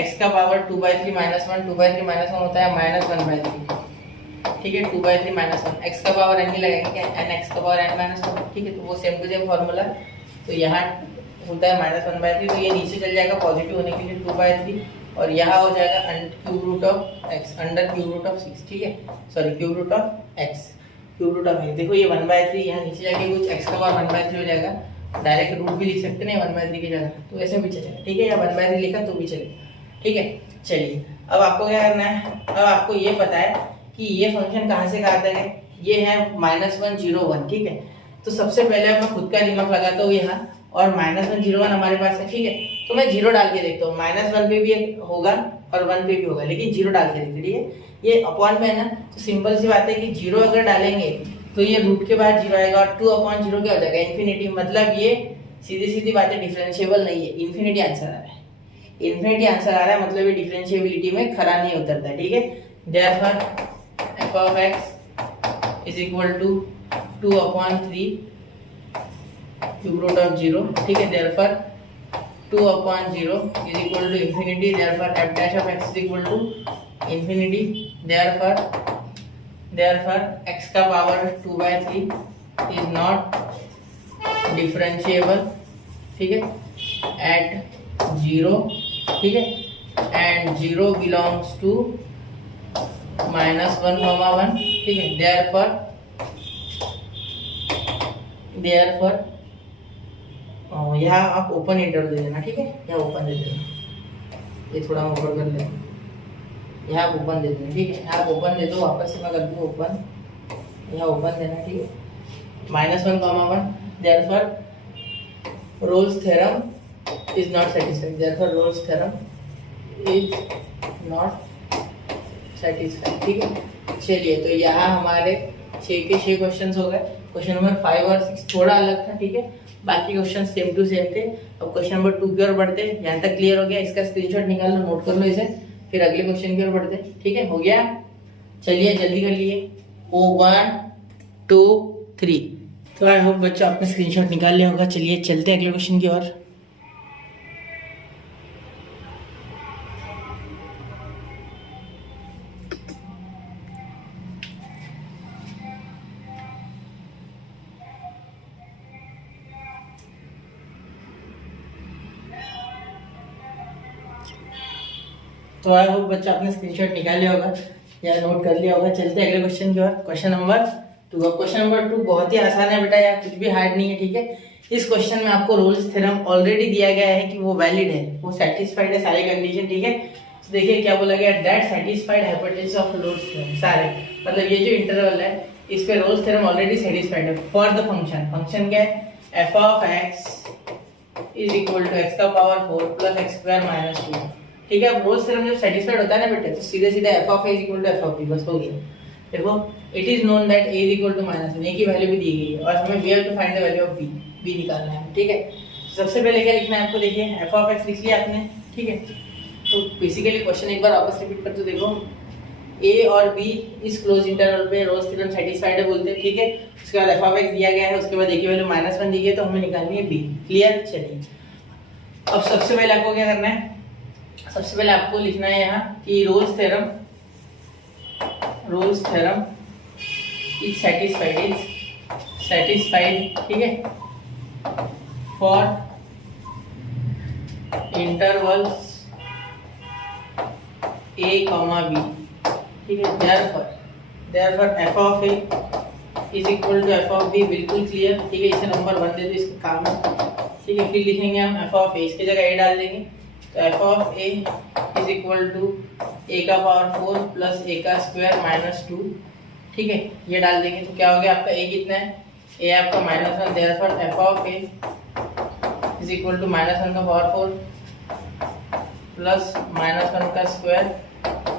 x का पावर 2/3 -1, 2/3 -1 होता है -1/3। ठीक है, 2/3 -1, x का पावर n ही लगेगा क्या, n x का पावर n -1। ठीक है, तो वो सेम टू सेम फॉर्मूला, तो यहाँ होता है -1/3, तो ये नीचे चल जाएगा पॉजिटिव होने के लिए 2/3, और यहाँ हो जाएगा cube root of x under cube root of 6। ठीक है, sorry cube root of x, cube root of x। देखो ये 1/3 यहाँ नीचे जाके कुछ x का पावर 1/3 हो जाएगा, डायरेक्ट रूट भी लिख सकते हैं 1/3 की जगह, तो ऐसे भी चलेगा। ठीक है, या 1/3 लिखा तो भी चलेगा। ठीक है, चलिए अब आपको क्या करना है, अब आपको ये पता है कि ये फंक्शन कहाँ से कहाँ तक है, ये है -1 0 1। ठीक है, तो सबसे पहले मैं खुद का दिमाग लगाता हूँ यहाँ, और -1 0 1 हमारे पास है। ठीक है, तो मैं 0 डाल के देखता हूँ, -1 पे भी होगा और 1 पे भी होगा, लेकिन 0 डाल के देखते। ठीक है, ये अपॉन में है ना, तो सिंपल सी बात है कि 0 अगर डालेंगे तो ये रूट के बाद 0 आएगा, और 2/0 क्या हो जाएगा, इन्फिनिटी। मतलब ये सीधी सीधी बात है, डिफरेंशिएबल नहीं है, इन्फिनिटी आंसर आ रहा है। इन्फिनिटी आंसर आ रहा है मतलब ये डिफरेंशिएबिलिटी में खरा नहीं उतरता। ठीक है, therefore f of x is equal to 2/3 cube root of 0। ठीक है, therefore 2/0 is equal to infinity, therefore f dash of x is equal to infinity, therefore x का पावर 2/3 इज नॉट डिफरेंशिएबल। ठीक है, एट 0। ठीक है, and 0 belongs to -1, 1। ठीक है, therefore यहाँ आप ओपन इंटरवल दे देना। ठीक है, यहाँ ओपन दे देना, ये थोड़ा ऊपर कर लेना, यहाँ ओपन दे देना। ठीक है, यहाँ ओपन दे दो, वापस से मैं कर दूँ ओपन, यहाँ ओपन देना। ठीक है, -1, 1, therefore Rolle's theorem is not satisfied, therefore Rolle's theorem is not satisfied। ठीक है, चलिए तो यहाँ हमारे 6 के 6 क्वेश्चंस हो गए। क्वेश्चन नंबर 5 और 6 थोड़ा अलग था। ठीक है, बाकी क्वेश्चन सेम टू सेम थे। अब क्वेश्चन नंबर 2 की ओर बढ़ते हैं। यहाँ तक क्लियर हो गया, इसका स्क्रीनशॉट निकाल लो, नोट कर लो इसे, फिर अगले क्वेश्चन की ओर बढ़ते हैं। ठीक है, हो गया, चलिए जल्दी कर लिए। 1 2 3। तो आई होप बच्चों आपने स्क्रीनशॉट निकाल लिया होगा। चलिए चलते हैं अगले क्वेश्चन की ओर। तो आई होप बच्चा आपने स्क्रीनशॉट निकाल लिया होगा या नोट कर लिया होगा। चलते हैं अगले क्वेश्चन की ओर, क्वेश्चन नंबर 2। अब क्वेश्चन नंबर 2 बहुत ही आसान है बेटा, यार कुछ भी हार्ड नहीं है, ठीक है। इस क्वेश्चन में आपको रोल्स थ्योरम ऑलरेडी दिया गया है कि वो वैलिड है, वो सेटिस्फाइड है सारी कंडीशन, ठीक है। तो देखिए क्या बोला गया, that satisfied hypothesis of Rolle's theorem, सारे मतलब ये जो इंटरवल है इस पे रोल्स थ्योरम ऑलरेडी सेटिस्फाइड है फॉर द फंक्शन क्या है, f of x is equal to x का power 4 plus x square minus 2, ठीक है। अब रोल्स थ्योरम जब सेटिस्फाइड होता है ना बेटे, तो सीधे सीधे f of a is equal to f of b, बस हो गया। देखो it is known that a is equal to -1, a की वैल्यू भी दी गई है और हमें we have to find the value of b निकालना है, ठीक है। सबसे पहले क्या लिखना है आपको, देखिए f ऑफ x लिख लिया आपने, ठीक है। तो बेसिकली क्वेश्चन एक बार वापस रिपीट कर, तो देखो a और b इस क्लोज इंटरवल पे रोल्स थ्योरम सेटिस्फाइड है बोलते हैं, ठीक है। उसके बाद f ऑफ x दिया गया है, उसके बाद a की वैल्यू -1 दी गई है, तो हमें निकालनी है b। क्लियर, चलिए। अब सबसे पहले आपको क्या करना है, सबसे पहले आपको लिखना है यहाँ कि रोल्स थ्योरम इज सेटिस्फाइड, ठीक है, फॉर इंटरवल्स a, b, ठीक है। therefore f of a is equal to f of b, बिल्कुल क्लियर, ठीक है। इसे नंबर 1 दे दो, इसका काम है, ठीक है। फिर लिखेंगे हम f ऑफ a, इसकी जगह a डाल देंगे, तो f of a is equal to a का पावर 4 प्लस a का स्क्वायर माइनस 2, ठीक है। ये डाल देंगे तो क्या हो गया आपका a कितना है, a आपका -1, therefore f of a is equal to -1 का पावर 4 प्लस -1 का स्क्वायर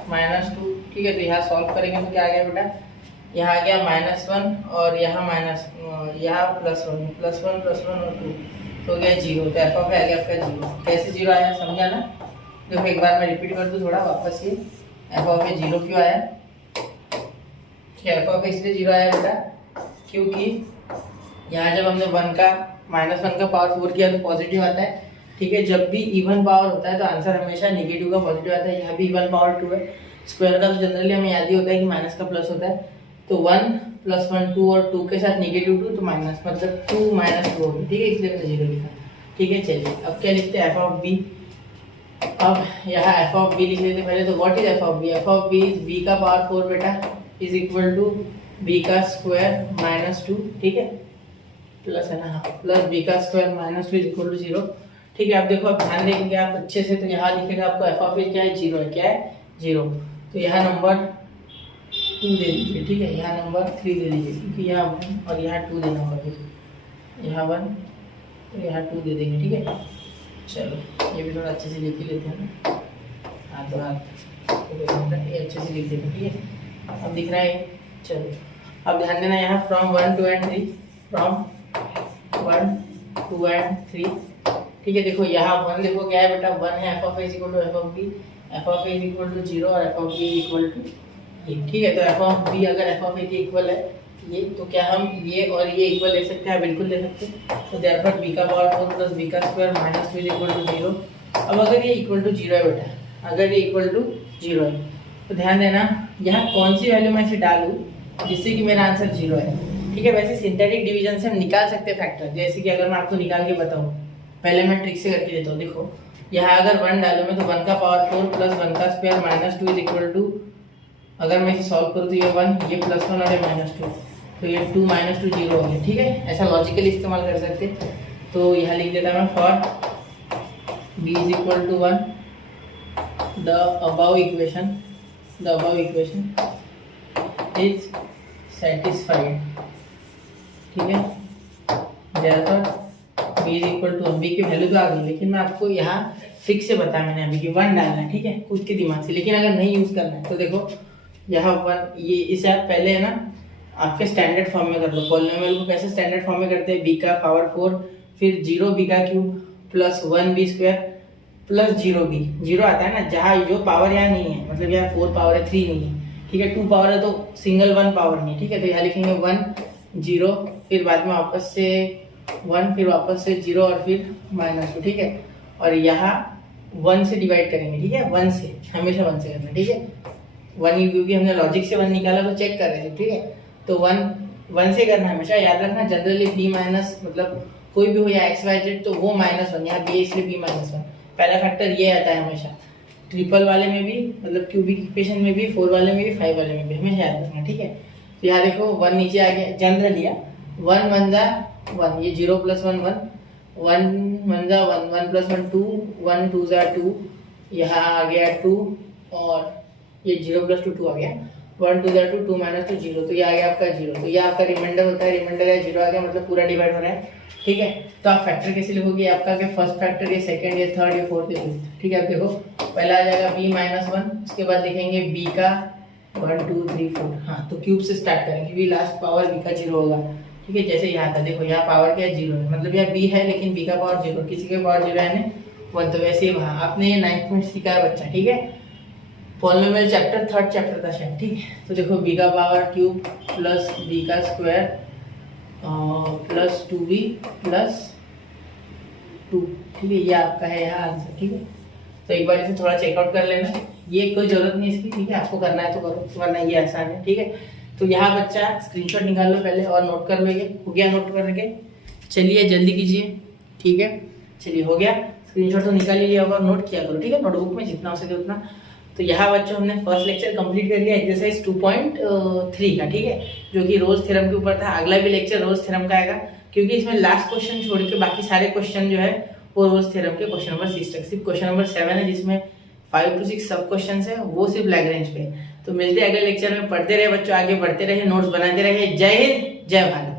-2, ठीक है। तो यहाँ सॉल्व करेंगे तो क्या आ गया बेटा, यहाँ आ गया -1 और यहाँ यहाँ +1 और 2, तो हो गया 0। तो f ऑफ a आ गया आपका 0। कैसे 0 आया समझा ना, देखो एक बार मैं रिपीट कर दूँ थोड़ा वापस से, f ऑफ a 0 क्यों आया, f ऑफ a इसलिए 0 आया बेटा क्योंकि यहाँ जब हमने 1 का पावर 4 किया तो पॉजिटिव आता है, ठीक है। जब भी इवन पावर होता है तो आंसर हमेशा नेगेटिव का पॉजिटिव आता है। यहाँ भी इवन पावर 2 है, स्क्वायर का तो जनरली हमें याद ही होता है कि माइनस का प्लस होता है, तो 1 + 1 2 और 2 के साथ नेगेटिव 2 तो माइनस, मतलब 2 - 2 होगी, ठीक है, इसलिए मैंने 0 लिखा, ठीक है। चलिए अब क्या लिखते हैं, f ऑफ b। अब यहाँ f ऑफ b लिख लेते पहले, तो what is f of b, f of b is b का पावर 4 बेटा इज इक्वल टू b का स्क्वायर -2, ठीक है, प्लस है ना, प्लस b का स्क्वायर -2 इज इक्वल टू 0, ठीक है। अब देखो अब ध्यान देंगे आप अच्छे से, तो यहाँ लिखेगा आपको f ऑफ a क्या है, 0 है, क्या है 0, तो यहाँ नंबर 2 दे दीजिए, ठीक है। यहाँ नंबर 3 दे दीजिए क्योंकि यहाँ 1 और यहाँ 2 देना होगा, फिर यहाँ 1 तो यहाँ 2 दे देंगे, ठीक है। चलो ये भी थोड़ा अच्छे से लिख ही लेते हैं ना, हाथ तो हाथ ये अच्छे से लिख देते हैं, ठीक है। अब दिख रहा है, चलो अब ध्यान देना यहाँ फ्रॉम 1 2 and 3, फ्रॉम 1 2 and 3, ठीक है। देखो यहाँ 1 देखो क्या है बेटा, 1 है, f of a is equal to f of b, f of a is equal to 0 और f of b is equal to ये, ठीक है। तो f ऑफ b अगर f ऑफ a के इक्वल है ये, तो क्या हम ये और ये इक्वल ले सकते हैं, बिल्कुल ले सकते हैं। तो देयरफॉर b का पावर 4 प्लस b का स्क्वायर -2 इज इक्वल टू 0। अब अगर ये इक्वल टू 0 है बेटा, अगर ये इक्वल टू 0 है तो ध्यान देना यहाँ कौन सी वैल्यू मैं इसे डालूँ जिससे कि मेरा आंसर 0 है, ठीक है। वैसे सिंथेटिक डिवीजन से हम निकाल सकते हैं फैक्टर, जैसे कि अगर मैं आपको निकाल के बताऊँ, पहले मैं ट्रिक से करके देता हूँ। देखो यहाँ अगर 1 डालूँ मैं, तो 1 का पावर 4 प्लस 1 का स्क्वायर -2 इज इक्वल टू, अगर मैं इसे सॉल्व करूँ तो ये 1 ये +1 और ये -2, तो ये 2 - 2 0 हो गया, ठीक है। ऐसा लॉजिकली इस्तेमाल कर सकते, तो यहाँ लिख देता मैं for b is equal to 1 the above equation is satisfied, ठीक है। therefore b is equal to, b की वैल्यू तो आ गई, लेकिन मैं आपको यहाँ ट्रिक से बताया मैंने अभी कि 1 डालना है, ठीक है, खुद के दिमाग से। लेकिन अगर नहीं यूज करना है तो देखो यहाँ 1, ये इसे आप पहले है ना आपके स्टैंडर्ड फॉर्म में कर दो। पॉलिनोमियल को कैसे स्टैंडर्ड फॉर्म में करते हैं, b का पावर 4 फिर 0b का cube plus 1b square plus 0b, 0 आता है ना, जहाँ जो पावर यहाँ नहीं है, मतलब यहाँ 4 पावर है 3 नहीं है, ठीक है, 2 पावर है तो सिंगल 1 पावर नहीं है, ठीक है। तो यहाँ लिखेंगे 1 0 फिर बाद में वापस से 1 फिर वापस से 0 और फिर -2, ठीक है। और यहाँ 1 से डिवाइड करेंगे, ठीक है, 1 से, हमेशा 1 से करना, ठीक है। 1 क्योंकि हमने लॉजिक से 1 निकाला तो चेक कर रहे थे, ठीक है। तो 1 से करना हमेशा, याद रखना जनरली b माइनस, मतलब कोई भी हो या x y z तो वो -1, यहाँ b इसलिए b -1, पहला फैक्टर ये आता है हमेशा, ट्रिपल वाले में भी, मतलब क्यूबिक इक्वेशन में भी, 4 वाले में भी, 5 वाले में भी, हमेशा याद रखना, ठीक है। तो यहाँ देखो 1 नीचे आ गया, जनरल लिया 1 1 जा 1, ये 0 + 1 1, 1 1 जा 1, 1 + 1 2, 1 2 जा 2, यहाँ आ गया 2 और ये 0 + 2 2 आ गया, 1 2 जा 2, 2 - 2 0, तो ये आ गया आपका 0। तो ये आपका रिमाइंडर होता है, रिमाइंडर या 0 आ गया मतलब पूरा डिवाइड हो रहा है, ठीक है। तो आप फैक्टर कैसे लिखोगे, आपका क्या फर्स्ट फैक्टर, ये सेकंड, ये थर्ड, ये फोर्थ, ये फिफ्थ, ठीक है। अब देखो पहला आ जाएगा b - 1, उसके बाद लिखेंगे b का 1 2 3 4, हाँ तो क्यूब से स्टार्ट करेंगे क्योंकि लास्ट पावर b का 0 होगा, ठीक है। जैसे यहाँ था देखो, यहाँ पावर क्या 0 है, मतलब यहाँ b है लेकिन b का पावर 0, किसी के पावर 0 है 1, तो वैसे ही वहाँ आपने ये 9th में सीखा है बच्चा, ठीक है। पॉलिनोमियल चैप्टर, थर्ड चैप्टर था शायद, ठीक है। तो देखो b का पावर क्यूब प्लस b का स्क्वायर प्लस 2b प्लस 2, ठीक है। ये आपका है यहाँ आंसर, ठीक है। तो एक बार इसे थोड़ा चेकआउट कर लेना, ये कोई जरूरत नहीं इसकी, ठीक है। आपको करना है तो करो, वरना ये आसान है, ठीक है। तो यहाँ बच्चा स्क्रीनशॉट निकाल लो पहले और नोट कर लो, ये हो गया नोट करके, चलिए जल्दी कीजिए, ठीक है। चलिए हो गया, स्क्रीनशॉट तो निकाल ही लिया होगा, नोट किया करो, ठीक है, नोटबुक में जितना हो सके उतना। तो यहाँ बच्चों हमने फर्स्ट लेक्चर कंप्लीट कर लिया एक्सरसाइज 2.3 का, ठीक है, जो कि रोल्स थ्योरम के ऊपर था। अगला भी लेक्चर रोल्स थ्योरम का आएगा, क्योंकि इसमें लास्ट क्वेश्चन छोड़ के बाकी सारे क्वेश्चन जो है वो रोल्स थ्योरम के क्वेश्चन नंबर 6 तक, सिर्फ क्वेश्चन नंबर 7 है जिसमें 5 to 6 सब क्वेश्चन है, वो सिर्फ लैग्रेंज पे। तो मिलते हैं अगले लेक्चर में, पढ़ते रहे बच्चों, आगे बढ़ते रहे, नोट्स बनाते रहे। जय हिंद, जय भारत।